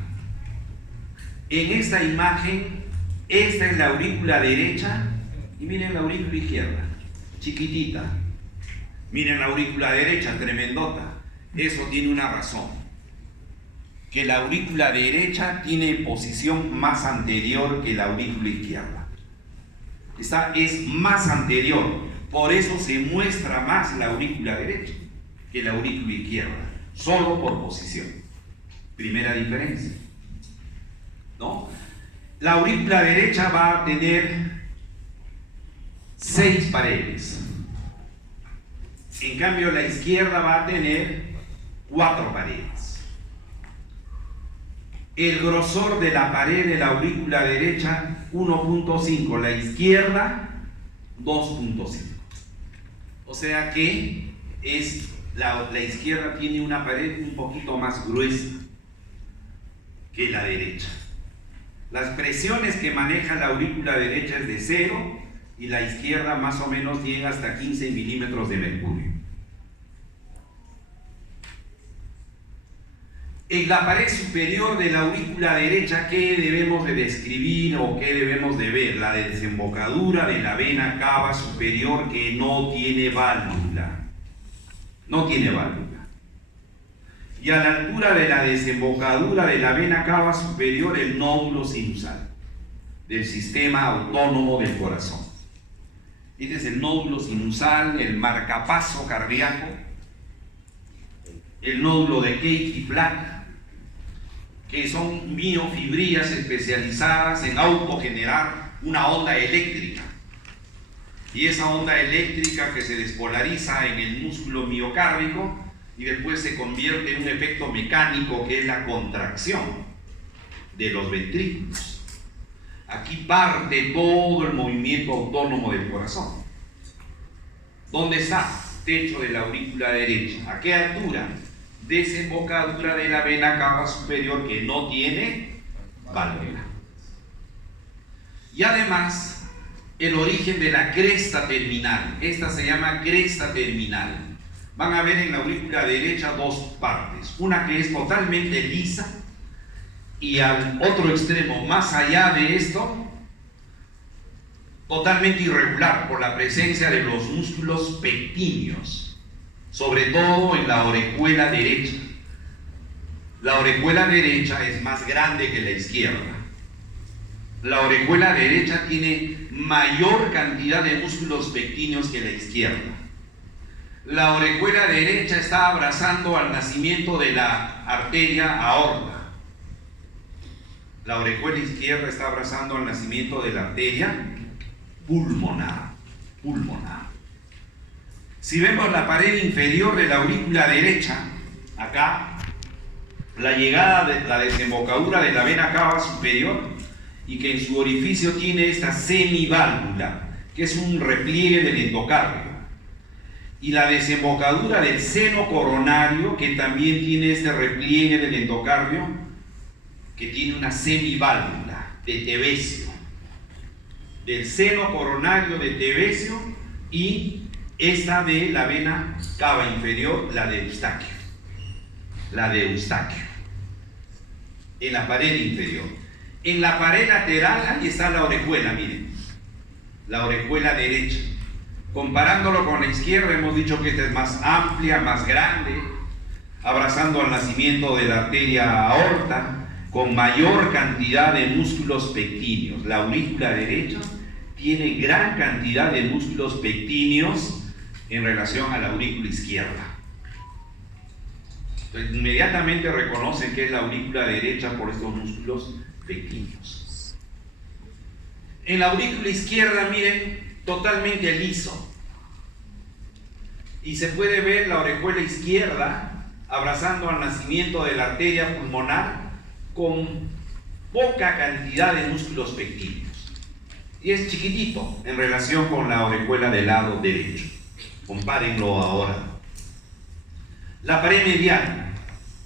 En esta imagen, esta es la aurícula derecha y miren la aurícula izquierda, chiquitita. Miren la aurícula derecha, tremendota. Eso tiene una razón. Que la aurícula derecha tiene posición más anterior que la aurícula izquierda. Esta es más anterior. Por eso se muestra más la aurícula derecha que la aurícula izquierda, solo por posición. Primera diferencia, ¿no? La aurícula derecha va a tener 6 paredes. En cambio, la izquierda va a tener 4 paredes. El grosor de la pared de la aurícula derecha, 1.5, la izquierda, 2.5. O sea que la izquierda tiene una pared un poquito más gruesa que la derecha. Las presiones que maneja la aurícula derecha es de 0 y la izquierda más o menos llega hasta 15 milímetros de mercurio. En la pared superior de la aurícula derecha, ¿qué debemos de describir o qué debemos de ver? La desembocadura de la vena cava superior que no tiene válvula. No tiene válvula. Y a la altura de la desembocadura de la vena cava superior, el nódulo sinusal del sistema autónomo del corazón. Este es el nódulo sinusal, el marcapaso cardíaco, el nódulo de Keith y Plaque, que son miofibrillas especializadas en autogenerar una onda eléctrica. Y esa onda eléctrica que se despolariza en el músculo miocárdico y después se convierte en un efecto mecánico que es la contracción de los ventrículos. Aquí parte todo el movimiento autónomo del corazón. ¿Dónde está? Techo de la aurícula derecha. ¿A qué altura? Desembocadura de la vena cava superior que no tiene válvula. Y además, el origen de la cresta terminal. Esta se llama cresta terminal. Van a ver en la aurícula derecha 2 partes. Una que es totalmente lisa y al otro extremo, más allá de esto, totalmente irregular por la presencia de los músculos pectíneos. Sobre todo en la orejuela derecha. La orejuela derecha es más grande que la izquierda. La orejuela derecha tiene mayor cantidad de músculos pectíneos que la izquierda. La orejuela derecha está abrazando al nacimiento de la arteria aorta. La orejuela izquierda está abrazando al nacimiento de la arteria pulmonar. Si vemos la pared inferior de la aurícula derecha, acá, la llegada de la desembocadura de la vena cava superior, y que en su orificio tiene esta semiválvula, que es un repliegue del endocardio, y la desembocadura del seno coronario, que también tiene este repliegue del endocardio, que tiene una semiválvula de Tebecio, del seno coronario de Tebecio y esta de la vena cava inferior, la de Eustaquio. En la pared inferior. En la pared lateral, ahí está la orejuela, miren. La orejuela derecha. Comparándolo con la izquierda, hemos dicho que esta es más amplia, más grande, abrazando al nacimiento de la arteria aorta, con mayor cantidad de músculos pectíneos. La aurícula derecha tiene gran cantidad de músculos pectíneos en relación a la aurícula izquierda. Entonces, inmediatamente reconocen que es la aurícula derecha por estos músculos pectíneos. En la aurícula izquierda, miren, totalmente liso. Y se puede ver la orejuela izquierda abrazando al nacimiento de la arteria pulmonar con poca cantidad de músculos pectíneos. Y es chiquitito en relación con la orejuela del lado derecho. Compárenlo ahora. La pared medial,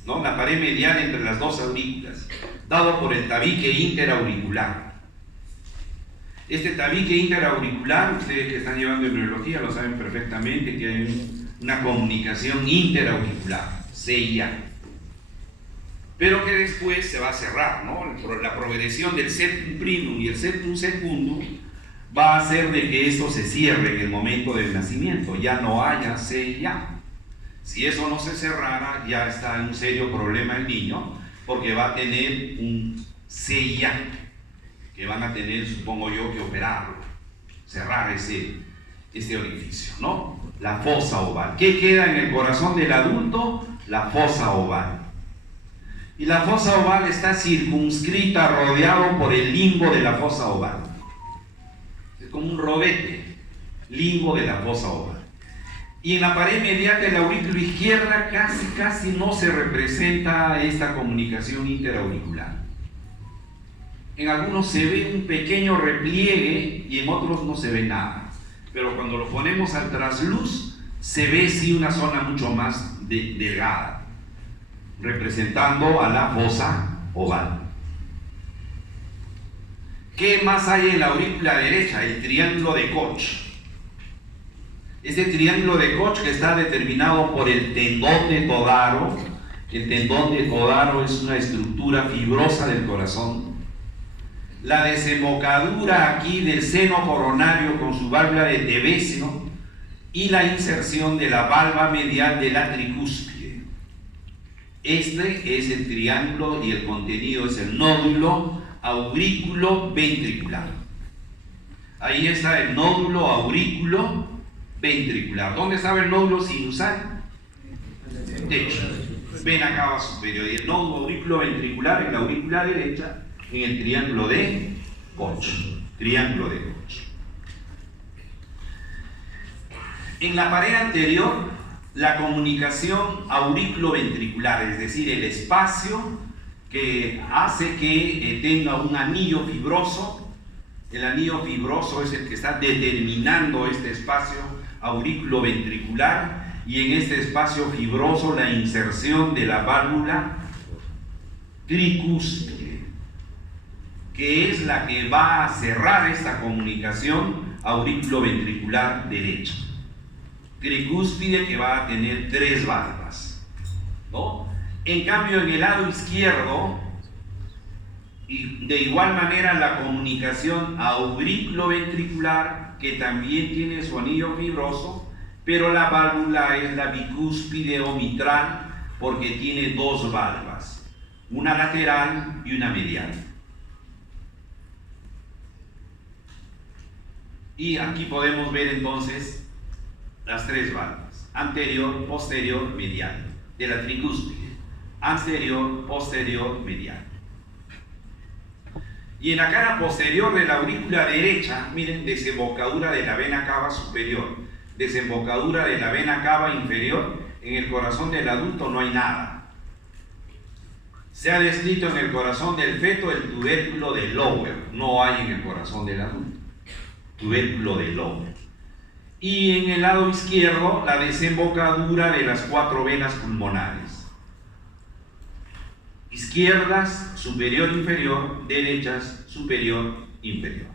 ¿no? La pared medial entre las 2 aurículas, dado por el tabique interauricular. Este tabique interauricular, ustedes que están llevando neurología lo saben perfectamente, que hay una comunicación interauricular, CIA, pero que después se va a cerrar, ¿no? La progresión del septum primum y el septum secundum va a hacer de que esto se cierre en el momento del nacimiento, ya no haya CIA. Si eso no se cerrara, ya está en un serio problema el niño, porque va a tener un CIA, que van a tener, supongo yo, que operarlo, cerrar ese este orificio, ¿no? La fosa oval. ¿Qué queda en el corazón del adulto? La fosa oval. Y la fosa oval está circunscrita, rodeado por el limbo de la fosa oval. Es como un rodete, limbo de la fosa oval. Y en la pared medial del aurículo izquierda casi no se representa esta comunicación interauricular. En algunos se ve un pequeño repliegue y en otros no se ve nada. Pero cuando lo ponemos al trasluz, se ve sí una zona mucho más delgada, representando a la fosa oval. ¿Qué más hay en la aurícula derecha? El triángulo de Koch. Este triángulo de Koch que está determinado por el tendón de Todaro. El tendón de Todaro es una estructura fibrosa del corazón. La desembocadura aquí del seno coronario con su válvula de Tevesio y la inserción de la valva medial de la tricúspide. Este es el triángulo y el contenido es el nódulo aurículo ventricular. Ahí está el nódulo aurículo ventricular. ¿Dónde estaba el nódulo sinusal? Techo, vena cava superior. Y el nódulo aurículo ventricular en la aurícula derecha, en el triángulo de Koch. Triángulo de Koch. En la pared anterior, la comunicación aurículo-ventricular, es decir, el espacio que hace que tenga un anillo fibroso. El anillo fibroso es el que está determinando este espacio aurículo-ventricular, y en este espacio fibroso la inserción de la válvula tricúspide, que es la que va a cerrar esta comunicación aurículo-ventricular derecha. Tricúspide que va a tener 3 valvas, ¿no? En cambio, en el lado izquierdo, y de igual manera la comunicación aurículo-ventricular, que también tiene su anillo fibroso, pero la válvula es la bicúspide o mitral, porque tiene 2 valvas, una lateral y una medial. Y aquí podemos ver entonces las 3 valvas, anterior, posterior, medial, de la tricúspide, anterior, posterior, medial. Y en la cara posterior de la aurícula derecha, miren, desembocadura de la vena cava superior, desembocadura de la vena cava inferior. En el corazón del adulto no hay nada. Se ha descrito en el corazón del feto el tubérculo de Lower, no hay en el corazón del adulto, tubérculo de Lower. Y en el lado izquierdo, la desembocadura de las 4 venas pulmonares. Izquierdas, superior, inferior; derechas, superior, inferior.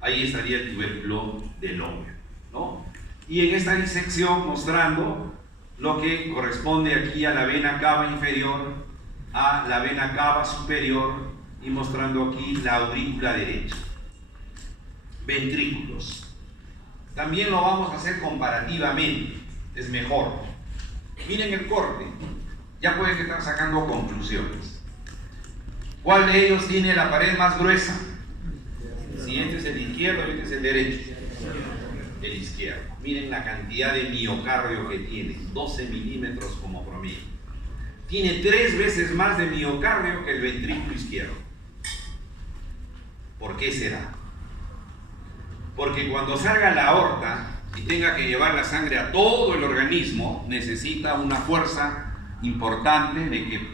Ahí estaría el tubérculo de Lower, ¿no? Y en esta disección mostrando lo que corresponde aquí a la vena cava inferior, a la vena cava superior, y mostrando aquí la aurícula derecha. Ventrículos. También lo vamos a hacer comparativamente, es mejor. Miren el corte, ya pueden estar sacando conclusiones. ¿Cuál de ellos tiene la pared más gruesa? Si este es el izquierdo y este es el derecho. El izquierdo. Miren la cantidad de miocardio que tiene, 12 milímetros como promedio. Tiene 3 veces más de miocardio que el ventrículo izquierdo. ¿Por qué será? Porque cuando salga la aorta y tenga que llevar la sangre a todo el organismo, necesita una fuerza importante de que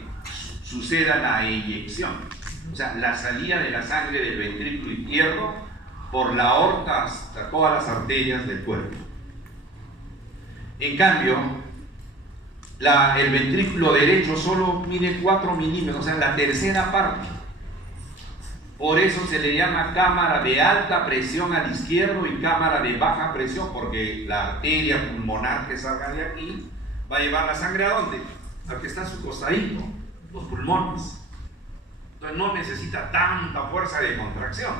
suceda la eyección, o sea, la salida de la sangre del ventrículo izquierdo por la aorta hasta todas las arterias del cuerpo. En cambio, el ventrículo derecho solo mide 4 milímetros, o sea, la tercera parte. Por eso se le llama cámara de alta presión al izquierdo y cámara de baja presión, porque la arteria pulmonar que salga de aquí va a llevar la sangre ¿a dónde? Al que está a su costadito, los pulmones. Entonces no necesita tanta fuerza de contracción.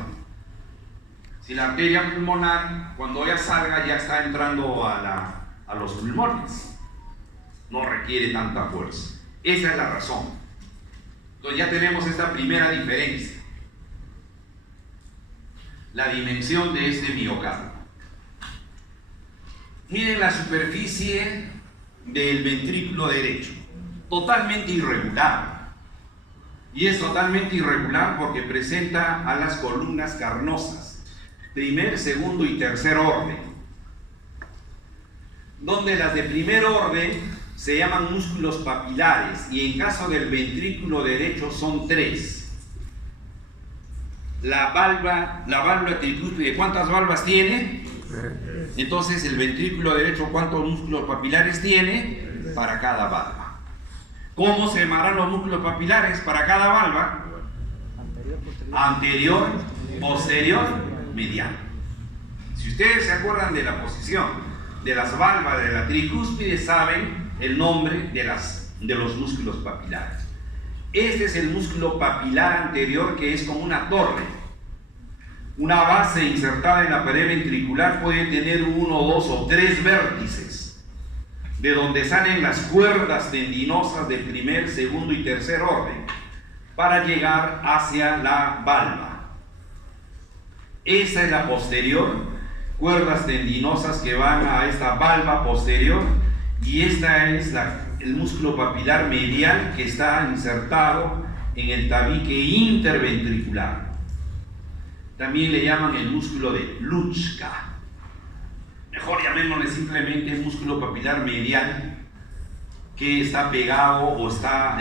Si la arteria pulmonar, cuando ella salga, ya está entrando a los pulmones, no requiere tanta fuerza. Esa es la razón. Entonces ya tenemos esta primera diferencia. La dimensión de este miocardio. Miren la superficie del ventrículo derecho, totalmente irregular. Y es totalmente irregular porque presenta a las columnas carnosas, primer, segundo y tercer orden, donde las de primer orden se llaman músculos papilares y en caso del ventrículo derecho son 3. La válvula tricúspide, ¿cuántas valvas tiene? Entonces el ventrículo derecho, ¿cuántos músculos papilares tiene? Para cada valva. ¿Cómo se llamarán los músculos papilares para cada valva? Anterior, posterior, medial. Si ustedes se acuerdan de la posición de las valvas de la tricúspide, saben el nombre de los músculos papilares. Este es el músculo papilar anterior, que es como una torre. Una base insertada en la pared ventricular puede tener 1, 2 o 3 vértices, de donde salen las cuerdas tendinosas de primer, segundo y tercer orden, para llegar hacia la valva. Esa es la posterior, cuerdas tendinosas que van a esta valva posterior, y esta es el músculo papilar medial que está insertado en el tabique interventricular. También le llaman el músculo de Lutschka. Mejor llamémosle simplemente músculo papilar medial, que está pegado o está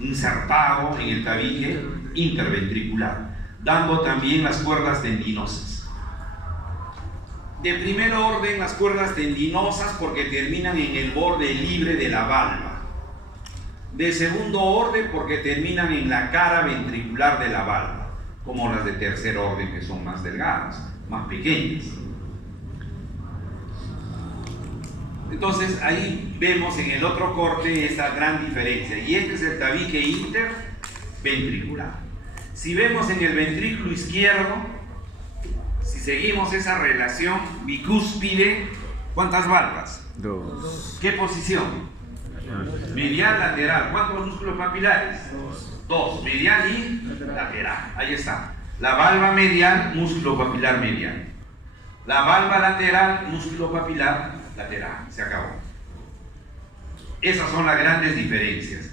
insertado en el tabique interventricular, dando también las cuerdas tendinosas. De primer orden, las cuerdas tendinosas porque terminan en el borde libre de la valva. De segundo orden porque terminan en la cara ventricular de la valva, como las de tercer orden, que son más delgadas, más pequeñas. Entonces ahí vemos en el otro corte esta gran diferencia, y este es el tabique interventricular. Si vemos en el ventrículo izquierdo, si seguimos esa relación bicúspide, ¿cuántas valvas? 2. ¿Qué posición? Medial, lateral. ¿Cuántos músculos papilares? 2. Medial y lateral. Ahí está. La valva medial, músculo papilar medial. La valva lateral, músculo papilar lateral. Se acabó. Esas son las grandes diferencias.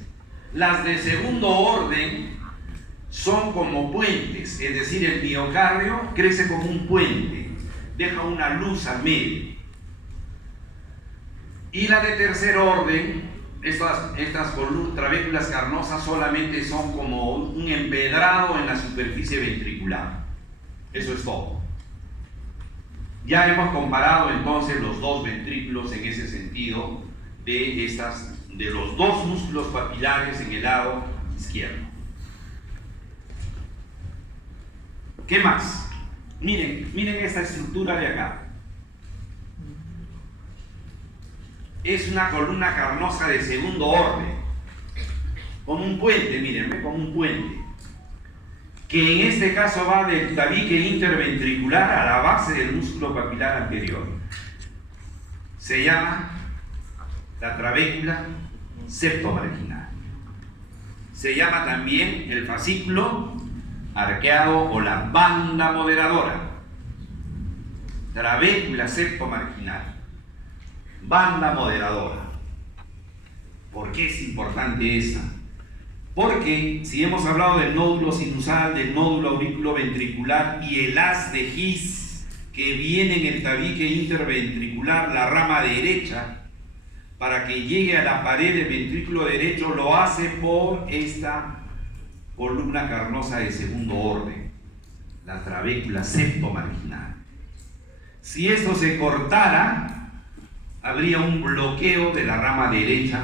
Las de segundo orden son como puentes, es decir, el miocardio crece como un puente, deja una luz al medio. Y la de tercer orden, estas trabéculas carnosas solamente son como un empedrado en la superficie ventricular. Eso es todo. Ya hemos comparado entonces los dos ventrículos en ese sentido de los dos músculos papilares en el lado izquierdo. ¿Qué más? Miren esta estructura de acá. Es una columna carnosa de segundo orden, como un puente, mírenme, como un puente, que en este caso va del tabique interventricular a la base del músculo papilar anterior. Se llama la trabécula septomarginal. Se llama también el fascículo arqueado o la banda moderadora. Trabécula septomarginal, banda moderadora. ¿Por qué es importante esa? Porque si hemos hablado del nódulo sinusal, del nódulo auriculoventricular y el haz de His que viene en el tabique interventricular, la rama derecha, para que llegue a la pared del ventrículo derecho, lo hace por esta columna carnosa de segundo orden, la trabécula septomarginal. Si esto se cortara, habría un bloqueo de la rama derecha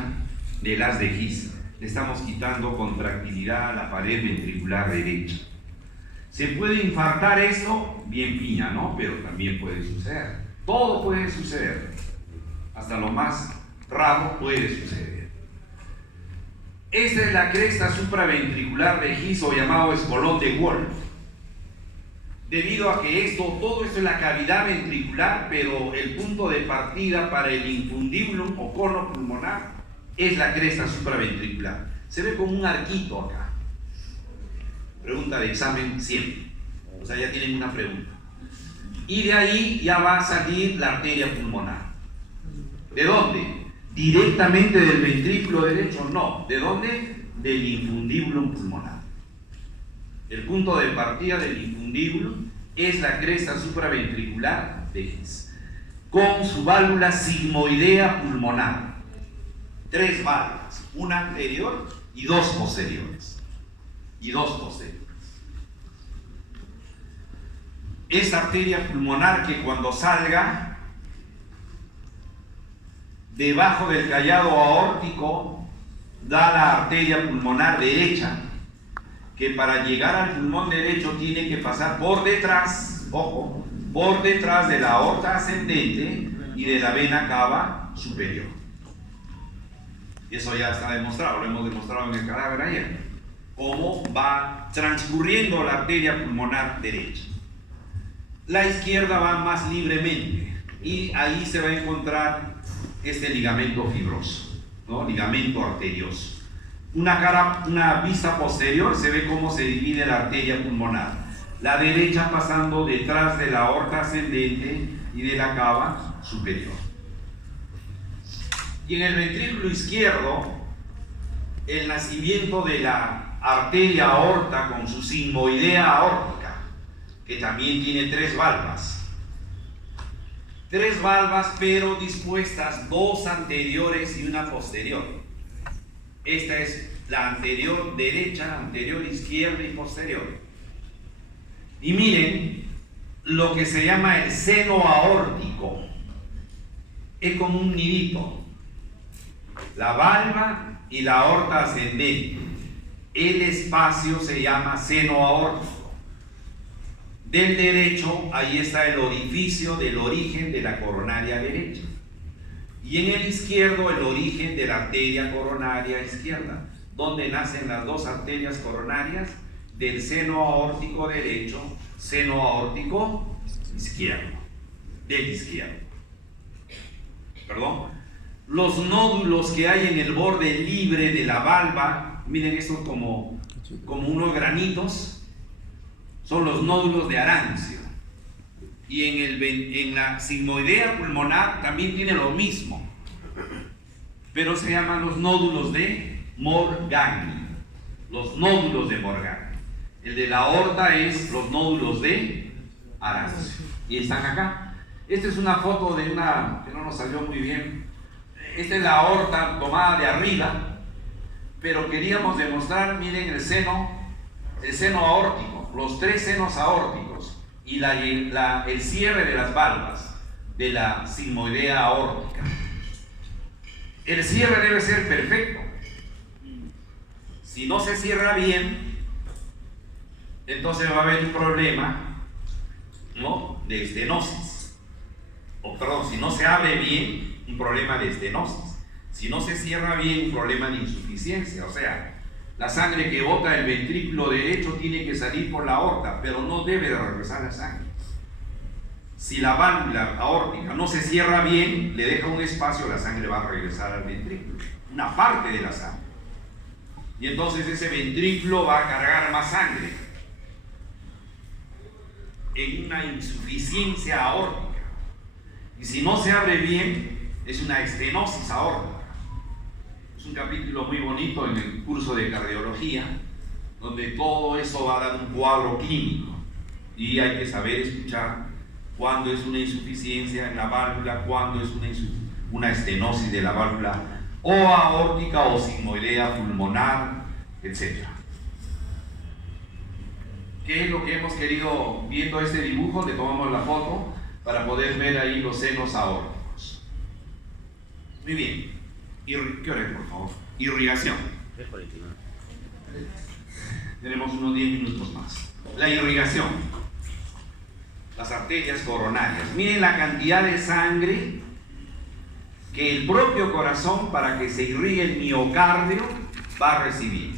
del haz de His. Le estamos quitando contractilidad a la pared ventricular derecha. ¿Se puede infartar esto? Bien piña, ¿no? Pero también puede suceder. Todo puede suceder. Hasta lo más raro puede suceder. Esta es la cresta supraventricular de His, o llamado espolón de Wolff. Debido a que todo esto es la cavidad ventricular, pero el punto de partida para el infundibulum o cono pulmonar es la cresta supraventricular. Se ve como un arquito acá. Pregunta de examen siempre. O sea, ya tienen una pregunta. Y de ahí ya va a salir la arteria pulmonar. ¿De dónde? ¿Directamente del ventrículo derecho? No. ¿De dónde? Del infundíbulum pulmonar. El punto de partida del infundíbulum es la cresta supraventricular de His, con su válvula sigmoidea pulmonar. 3 válvulas, una anterior y 2 posteriores. Esa arteria pulmonar que cuando salga debajo del callado aórtico da la arteria pulmonar derecha, que para llegar al pulmón derecho tiene que pasar por detrás, ojo, por detrás de la aorta ascendente y de la vena cava superior. Eso ya está demostrado, lo hemos demostrado en el cadáver ayer, cómo va transcurriendo la arteria pulmonar derecha. La izquierda va más libremente y ahí se va a encontrar este ligamento fibroso, ¿no? Ligamento arterioso. Una vista posterior se ve cómo se divide la arteria pulmonar. La derecha pasando detrás de la aorta ascendente y de la cava superior. Y en el ventrículo izquierdo, el nacimiento de la arteria aorta con su sigmoidea aórtica, que también tiene 3 valvas. 3 valvas, pero dispuestas 2 anteriores y una posterior. Esta es la anterior derecha, la anterior izquierda y posterior. Y miren lo que se llama el seno aórtico. Es como un nidito. La valva y la aorta ascendente. El espacio se llama seno aórtico. Del derecho, ahí está el orificio del origen de la coronaria derecha. Y en el izquierdo, el origen de la arteria coronaria izquierda, donde nacen las 2 arterias coronarias del seno aórtico derecho, seno aórtico izquierdo, del izquierdo. Perdón. Los nódulos que hay en el borde libre de la valva, miren estos como unos granitos, son los nódulos de Arancio. Y en la sigmoidea pulmonar también tiene lo mismo, pero se llaman los nódulos de Morgagni. Los nódulos de Morgagni. El de la aorta es los nódulos de Arancio. Y están acá. Esta es una foto de una que no nos salió muy bien. Esta es la aorta tomada de arriba, pero queríamos demostrar, miren el seno aórtico, los 3 senos aórticos y el cierre de las valvas de la sigmoidea aórtica. El cierre debe ser perfecto. Si no se cierra bien, entonces va a haber un problema, ¿no?, de estenosis. O perdón, si no se abre bien, un problema de estenosis. Si no se cierra bien, un problema de insuficiencia. O sea, la sangre que bota el ventrículo derecho tiene que salir por la aorta, pero no debe de regresar la sangre. Si la válvula aórtica no se cierra bien, le deja un espacio, la sangre va a regresar al ventrículo, una parte de la sangre. Y entonces ese ventrículo va a cargar más sangre en una insuficiencia aórtica. Y si no se abre bien, es una estenosis aórtica. Es un capítulo muy bonito en el curso de cardiología, donde todo eso va a dar un cuadro clínico. Y hay que saber escuchar cuándo es una insuficiencia en la válvula, cuándo es una estenosis de la válvula o aórtica o sigmoidea pulmonar, etc. ¿Qué es lo que hemos querido viendo este dibujo? Le tomamos la foto para poder ver ahí los senos aórticos. Muy bien. ¿Qué hora es, por favor? Irrigación. Tenemos unos 10 minutos más. La irrigación. Las arterias coronarias. Miren la cantidad de sangre que el propio corazón, para que se irrigue el miocardio, va a recibir.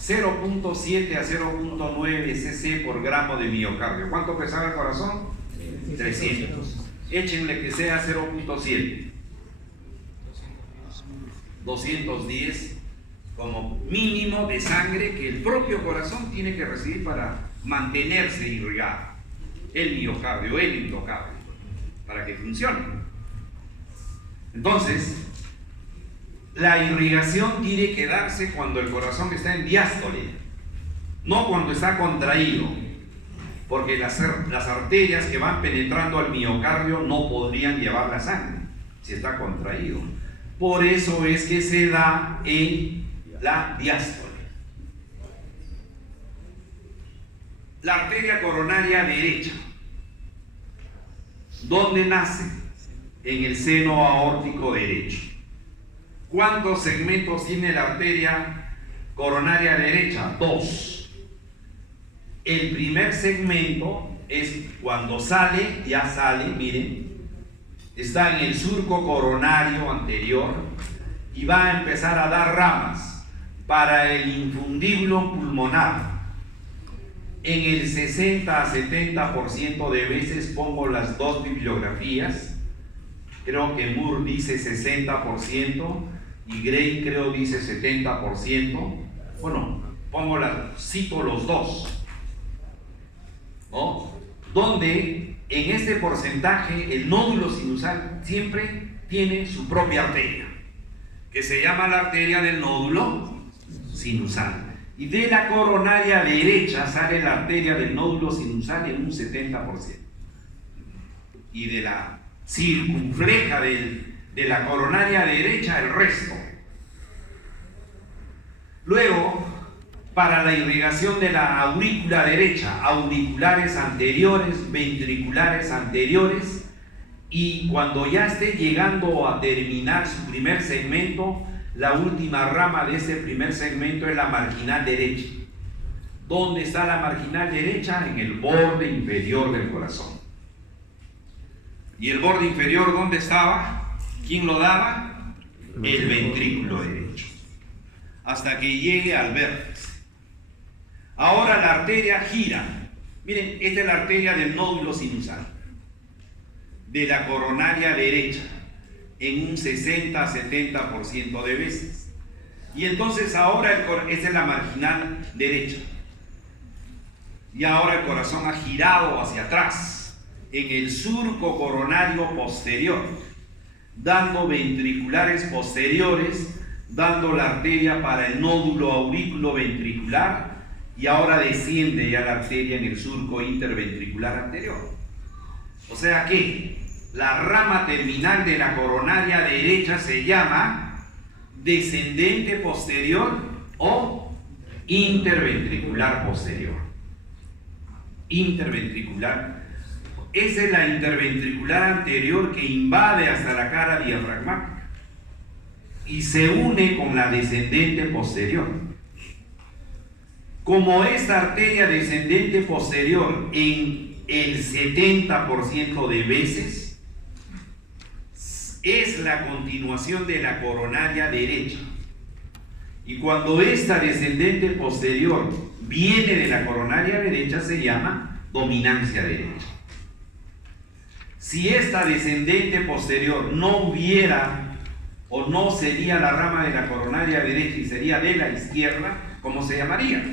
0.7 a 0.9 cc por gramo de miocardio. ¿Cuánto pesaba el corazón? 300. Échenle que sea 0.7. 210 como mínimo de sangre que el propio corazón tiene que recibir para mantenerse irrigado. El miocardio, el endocardio, para que funcione. Entonces, la irrigación tiene que darse cuando el corazón está en diástole, no cuando está contraído, porque las arterias que van penetrando al miocardio no podrían llevar la sangre si está contraído. Por eso es que se da en la diástole. La arteria coronaria derecha, ¿dónde nace? En el seno aórtico derecho. ¿Cuántos segmentos tiene la arteria coronaria derecha? 2. El primer segmento es cuando sale, ya sale, miren, está en el surco coronario anterior y va a empezar a dar ramas para el infundíbulo pulmonar. En el 60 a 70% de veces pongo las dos bibliografías. Creo que Moore dice 60% y Gray creo dice 70%. Bueno, cito los dos, ¿no? Donde en este porcentaje el nódulo sinusal siempre tiene su propia arteria, que se llama la arteria del nódulo sinusal. Y de la coronaria derecha sale la arteria del nódulo sinusal en un 70%. Y de la circunfleja de la coronaria derecha el resto. Luego, para la irrigación de la aurícula derecha, auriculares anteriores, ventriculares anteriores, y cuando ya esté llegando a terminar su primer segmento, la última rama de ese primer segmento es la marginal derecha. ¿Dónde está la marginal derecha? En el borde inferior del corazón. ¿Y el borde inferior dónde estaba? ¿Quién lo daba? El ventrículo derecho. Hasta que llegue al vértice. Ahora la arteria gira. Miren, esta es la arteria del nódulo sinusal, de la coronaria derecha, en un 60 a 70% de veces. Y entonces ahora esta es la marginal derecha. Y ahora el corazón ha girado hacia atrás, en el surco coronario posterior, dando ventriculares posteriores, dando la arteria para el nódulo aurículo ventricular, y ahora desciende ya la arteria en el surco interventricular anterior. O sea que la rama terminal de la coronaria derecha se llama descendente posterior o interventricular posterior. Interventricular. Esa es la interventricular anterior que invade hasta la cara diafragmática y se une con la descendente posterior. Como esta arteria descendente posterior en el 70% de veces es la continuación de la coronaria derecha, y cuando esta descendente posterior viene de la coronaria derecha se llama dominancia derecha. Si esta descendente posterior no hubiera o no sería la rama de la coronaria derecha y sería de la izquierda, ¿cómo se llamaría?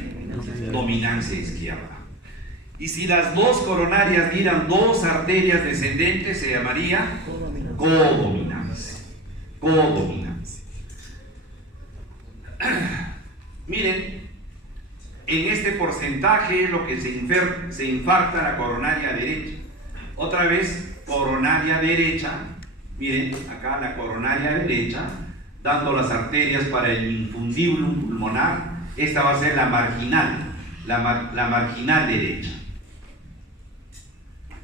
Dominancia izquierda. Y si las dos coronarias dieran dos arterias descendentes, se llamaría codominancia. Codominancia. Miren, en este porcentaje es lo que se infarta la coronaria derecha. Otra vez, coronaria derecha. Miren, acá la coronaria derecha, dando las arterias para el infundíbulo pulmonar. Esta va a ser la marginal, la marginal derecha.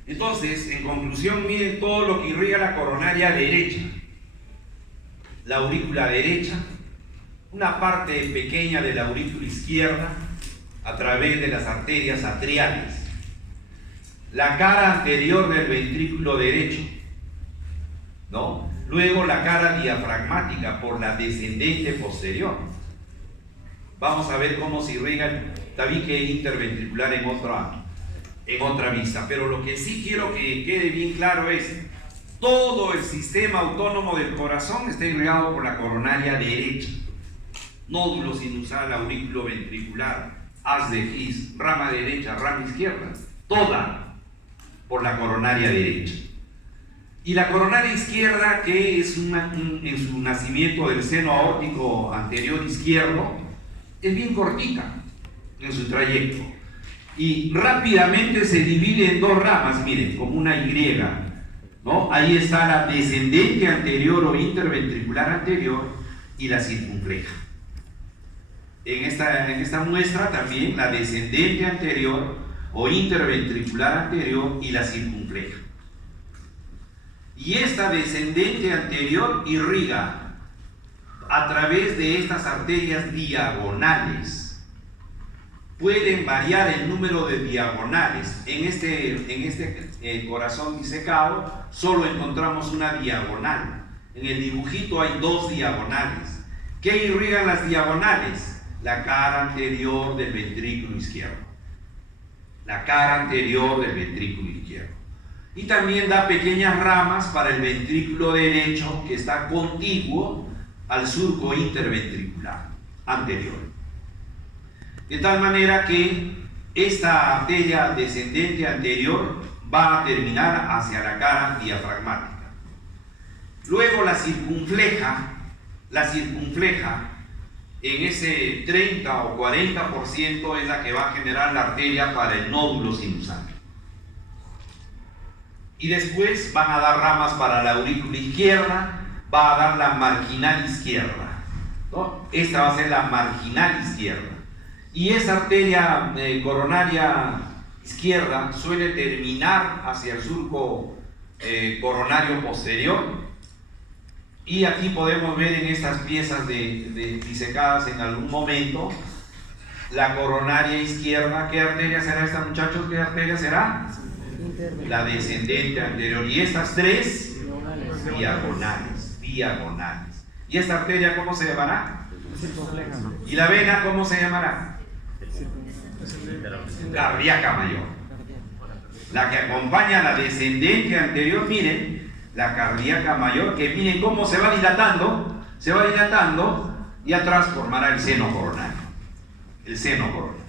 Entonces, en conclusión, miren todo lo que irriga la coronaria derecha. La aurícula derecha, una parte pequeña de la aurícula izquierda a través de las arterias atriales, la cara anterior del ventrículo derecho, ¿no? Luego la cara diafragmática por la descendente posterior. Vamos a ver cómo se irriga el tabique interventricular en otra vista, pero lo que sí quiero que quede bien claro es: todo el sistema autónomo del corazón está irrigado por la coronaria derecha. Nódulo sinusal, aurículo ventricular, haz de His, rama derecha, rama izquierda, toda por la coronaria derecha. Y la coronaria izquierda, que es en su nacimiento del seno aórtico anterior izquierdo, es bien cortita en su trayecto. Y rápidamente se divide en dos ramas, miren, como una Y, ¿no? Ahí está la descendente anterior o interventricular anterior y la circunfleja. En esta muestra también la descendente anterior o interventricular anterior y la circunfleja. Y esta descendente anterior irriga a través de estas arterias diagonales. Pueden variar el número de diagonales. En este corazón disecado solo encontramos una diagonal. En el dibujito hay dos diagonales. ¿Qué irrigan las diagonales? La cara anterior del ventrículo izquierdo. La cara anterior del ventrículo izquierdo. Y también da pequeñas ramas para el ventrículo derecho que está contiguo al surco interventricular anterior. De tal manera que esta arteria descendente anterior va a terminar hacia la cara diafragmática. Luego la circunfleja en ese 30 o 40% es la que va a generar la arteria para el nódulo sinusal. Y después van a dar ramas para la aurícula izquierda, va a dar la marginal izquierda, ¿no? Esta va a ser la marginal izquierda. Y esa arteria coronaria izquierda suele terminar hacia el surco coronario posterior. Y aquí podemos ver en estas piezas disecadas en algún momento la coronaria izquierda. ¿Qué arteria será esta, muchachos? ¿Qué arteria será? La descendente anterior. Y estas tres diagonales. ¿Y esta arteria cómo se llamará? ¿Y la vena cómo se llamará? Cardíaca mayor. La que acompaña a la descendente anterior, miren, la cardíaca mayor, que miren cómo se va dilatando y atrás formará el seno coronario. El seno coronario.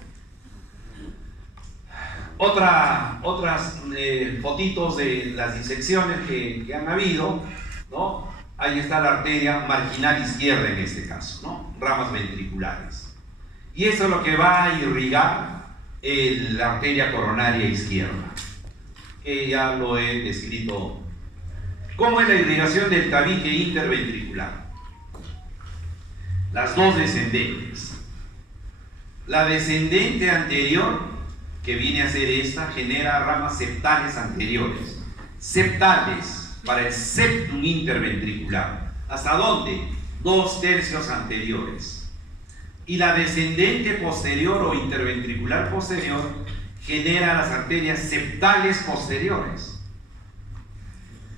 Otras fotitos de las disecciones que han habido, ¿no? Ahí está la arteria marginal izquierda en este caso, ¿no? Ramas ventriculares. Y eso es lo que va a irrigar la arteria coronaria izquierda, que ya lo he descrito. ¿Cómo es la irrigación del tabique interventricular? Las dos descendentes. La descendente anterior, que viene a ser esta, genera ramas septales anteriores. Septales para el septum interventricular. ¿Hasta dónde? 2/3 anteriores. Y la descendente posterior o interventricular posterior genera las arterias septales posteriores,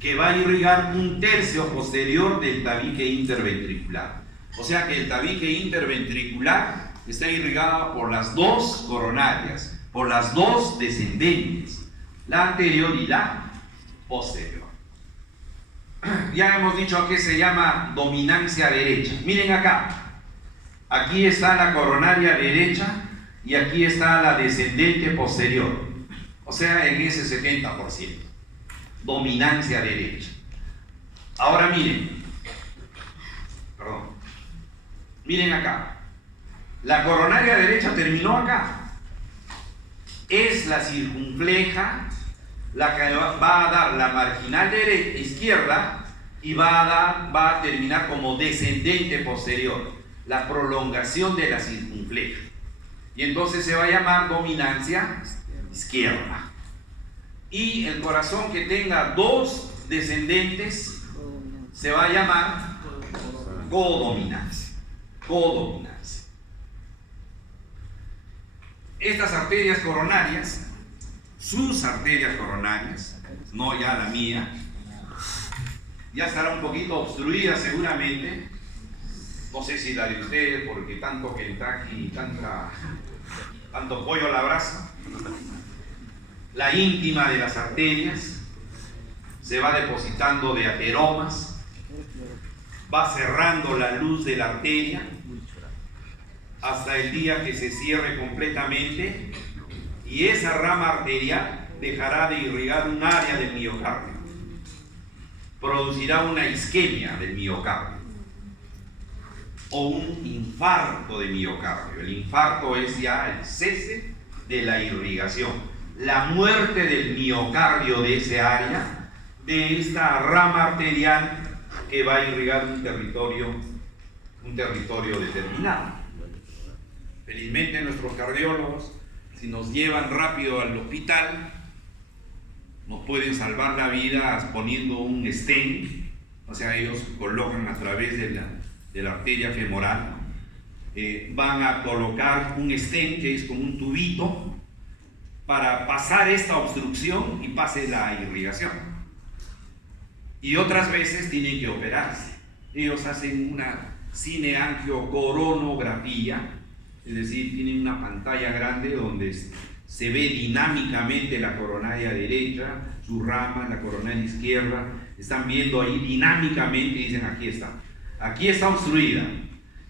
que va a irrigar 1/3 posterior del tabique interventricular. O sea que el tabique interventricular está irrigado por las dos coronarias, por las dos descendentes, la anterior y la posterior. Ya hemos dicho que se llama dominancia derecha. Miren acá. Aquí está la coronaria derecha y aquí está la descendente posterior. O sea, en ese 70%. Dominancia derecha. Ahora miren. Miren acá. La coronaria derecha terminó acá. Es la circunfleja la que va a dar la marginal izquierda y va a terminar como descendente posterior, la prolongación de la circunfleja. Y entonces se va a llamar dominancia izquierda. Y el corazón que tenga dos descendentes se va a llamar codominancia. Codominancia. Estas arterias coronarias, sus arterias coronarias, no ya la mía, ya estará un poquito obstruida seguramente. No sé si la de ustedes, porque tanto Kentucky y tanto pollo a la brasa. La íntima de las arterias se va depositando de ateromas, va cerrando la luz de la arteria hasta el día que se cierre completamente, y esa rama arterial dejará de irrigar un área del miocardio. producirá una isquemia del miocardio o un infarto de miocardio. El infarto es ya el cese de la irrigación, la muerte del miocardio de ese área, de esta rama arterial que va a irrigar un territorio determinado. Felizmente nuestros cardiólogos, si nos llevan rápido al hospital, nos pueden salvar la vida poniendo un stent, o sea, ellos colocan a través de la arteria femoral, van a colocar un stent que es como un tubito para pasar esta obstrucción y pase la irrigación. Y otras veces tienen que operarse. Ellos hacen una cineangiocoronografía, es decir, tienen una pantalla grande donde se ve dinámicamente la coronaria derecha, su rama, la coronaria izquierda, están viendo ahí dinámicamente y dicen aquí está obstruida.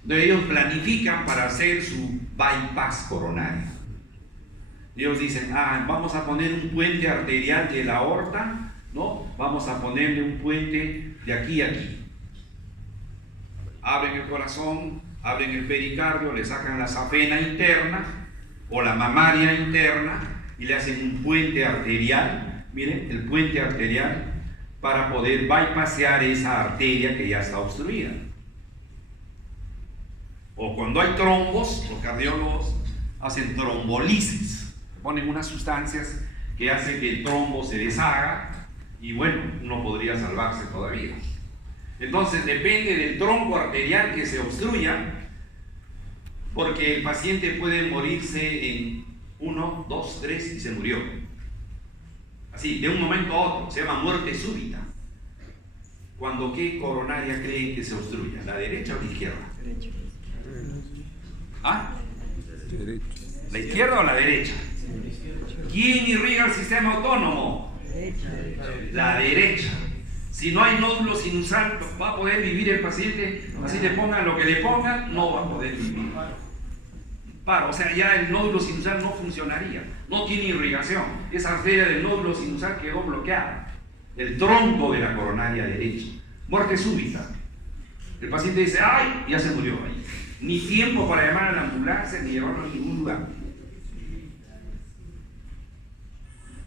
Entonces ellos planifican para hacer su bypass coronario. Ellos dicen, vamos a poner un puente arterial de la aorta, ¿no? Vamos a ponerle un puente de aquí a aquí. Abren el corazón, abren el pericardio, le sacan la safena interna o la mamaria interna y le hacen un puente arterial, miren, el puente arterial, para poder bypassear esa arteria que ya está obstruida. O cuando hay trombos, los cardiólogos hacen trombolisis, ponen unas sustancias que hacen que el trombo se deshaga y bueno, uno podría salvarse todavía. Entonces depende del tronco arterial que se obstruya, porque el paciente puede morirse en 1, 2, 3 y se murió. Así, de un momento a otro, se llama muerte súbita. Cuando ¿qué coronaria creen que se obstruya? ¿La derecha o la izquierda? Derecha. Derecho. ¿La izquierda o la derecha? ¿Quién irriga el sistema autónomo? La derecha. Si no hay nódulo sinusal, ¿va a poder vivir el paciente? Así le pongan lo que le pongan, no va a poder vivir. O sea, ya el nódulo sinusal no funcionaría, no tiene irrigación. Esa arteria del nódulo sinusal quedó bloqueada. El tronco de la coronaria derecha. Muerte súbita. El paciente dice, ¡ay! Ya se murió ahí. Ni tiempo para llamar a la ambulancia ni llevarlo a ningún lugar.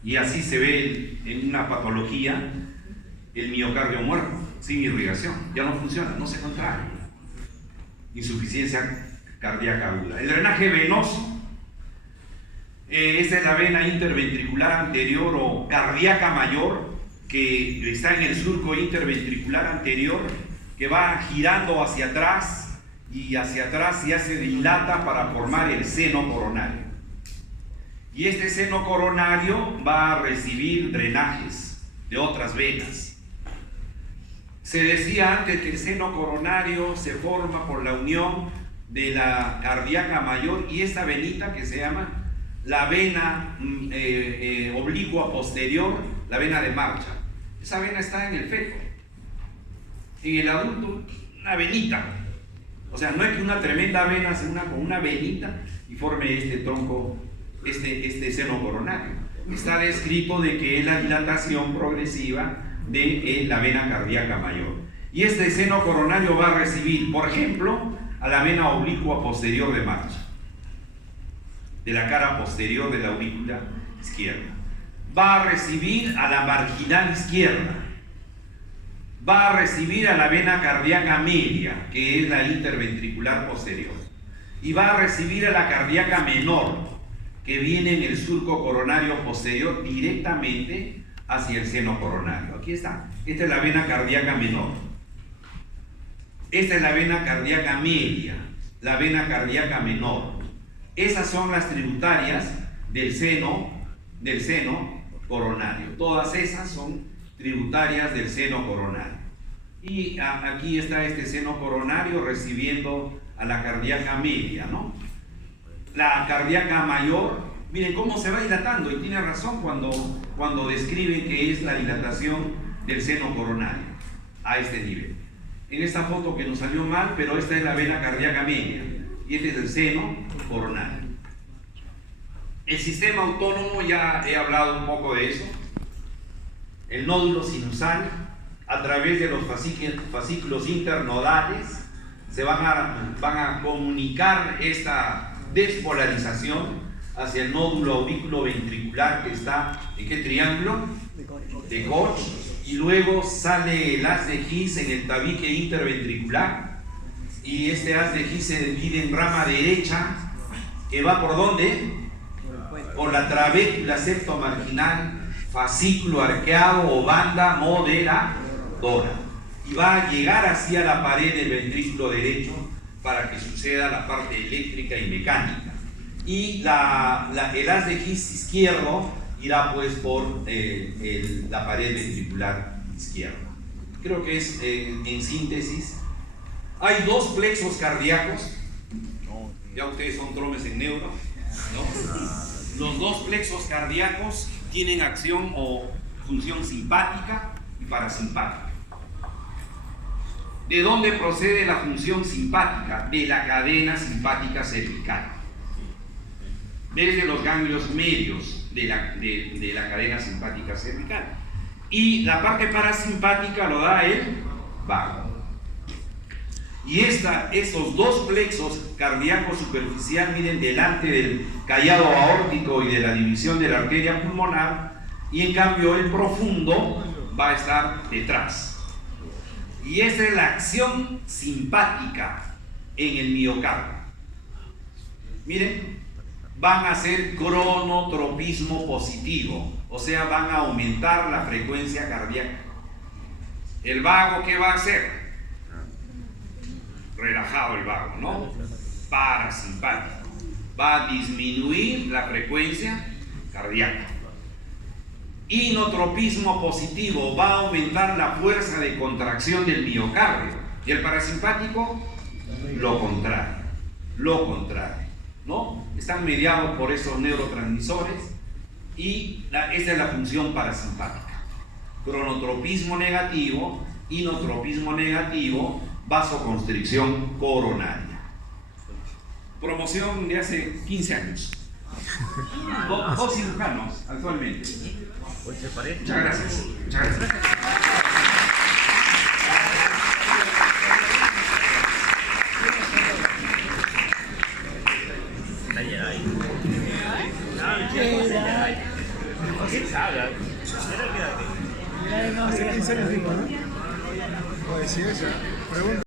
Y así se ve en una patología el miocardio muerto, sin irrigación, ya no funciona, no se contrae. Insuficiencia cardíaca aguda. El drenaje venoso, esta es la vena interventricular anterior o cardíaca mayor, que está en el surco interventricular anterior, que va girando hacia atrás y ya se dilata para formar el seno coronario. Y este seno coronario va a recibir drenajes de otras venas. Se decía antes que el seno coronario se forma por la unión de la cardíaca mayor y esta venita que se llama la vena oblicua posterior, la vena de marcha. Esa vena está en el feto. En el adulto, una venita. O sea, no es que una tremenda vena se una con una venita y forme este tronco, este seno coronario. Está descrito de que es la dilatación progresiva de la vena cardíaca mayor. Y este seno coronario va a recibir, por ejemplo, a la vena oblicua posterior de marcha, de la cara posterior de la aurícula izquierda. Va a recibir a la marginal izquierda. Va a recibir a la vena cardíaca media, que es la interventricular posterior. Y va a recibir a la cardíaca menor, que viene en el surco coronario posterior directamente hacia el seno coronario. Aquí está. Esta es la vena cardíaca menor. Esta es la vena cardíaca media, la vena cardíaca menor. Esas son las tributarias del seno coronario. Todas esas son tributarias del seno coronario. Y aquí está este seno coronario recibiendo a la cardíaca media, ¿no? La cardíaca mayor, miren cómo se va dilatando, y tiene razón cuando describe que es la dilatación del seno coronario a este nivel. En esta foto que nos salió mal, pero esta es la vena cardíaca media y este es el seno coronario. El sistema autónomo, ya he hablado un poco de eso. El nódulo sinusal, a través de los fascículos internodales, se van a comunicar esta despolarización hacia el nódulo aurículo ventricular que está ¿en qué triángulo? De Koch, y luego sale el haz de His en el tabique interventricular, y este haz de His se divide en rama derecha que va ¿por dónde? Por la trabécula septomarginal, fascículo arqueado o banda moderadora, y va a llegar hacia la pared del ventrículo derecho para que suceda la parte eléctrica y mecánica, y el haz de His izquierdo irá pues por la pared ventricular izquierda. Creo que es en síntesis. Hay dos plexos cardíacos, ya ustedes son tromes en neuro, ¿no? Los dos plexos cardíacos tienen acción o función simpática y parasimpática. ¿De dónde procede la función simpática? De la cadena simpática cervical, desde los ganglios medios de la cadena simpática cervical, y la parte parasimpática lo da el vago. Y estos dos plexos cardíacos superficial miren delante del callado aórtico y de la división de la arteria pulmonar, y en cambio el profundo va a estar detrás. Y esa es la acción simpática en el miocardio. Miren, van a hacer cronotropismo positivo, o sea, van a aumentar la frecuencia cardíaca. ¿El vago qué va a hacer? Relajado el vago, ¿no? Parasimpático. Va a disminuir la frecuencia cardíaca. Inotropismo positivo va a aumentar la fuerza de contracción del miocardio. Y el parasimpático, lo contrario. Lo contrario, ¿no? Están mediados por esos neurotransmisores, y esta es la función parasimpática. Cronotropismo negativo, inotropismo negativo, vasoconstricción coronaria. Promoción de hace 15 años. Dos cirujanos actualmente. Muchas gracias. Muchas gracias. Hace 15 años mismo, ¿no? Pues sí, esa. Pregunta.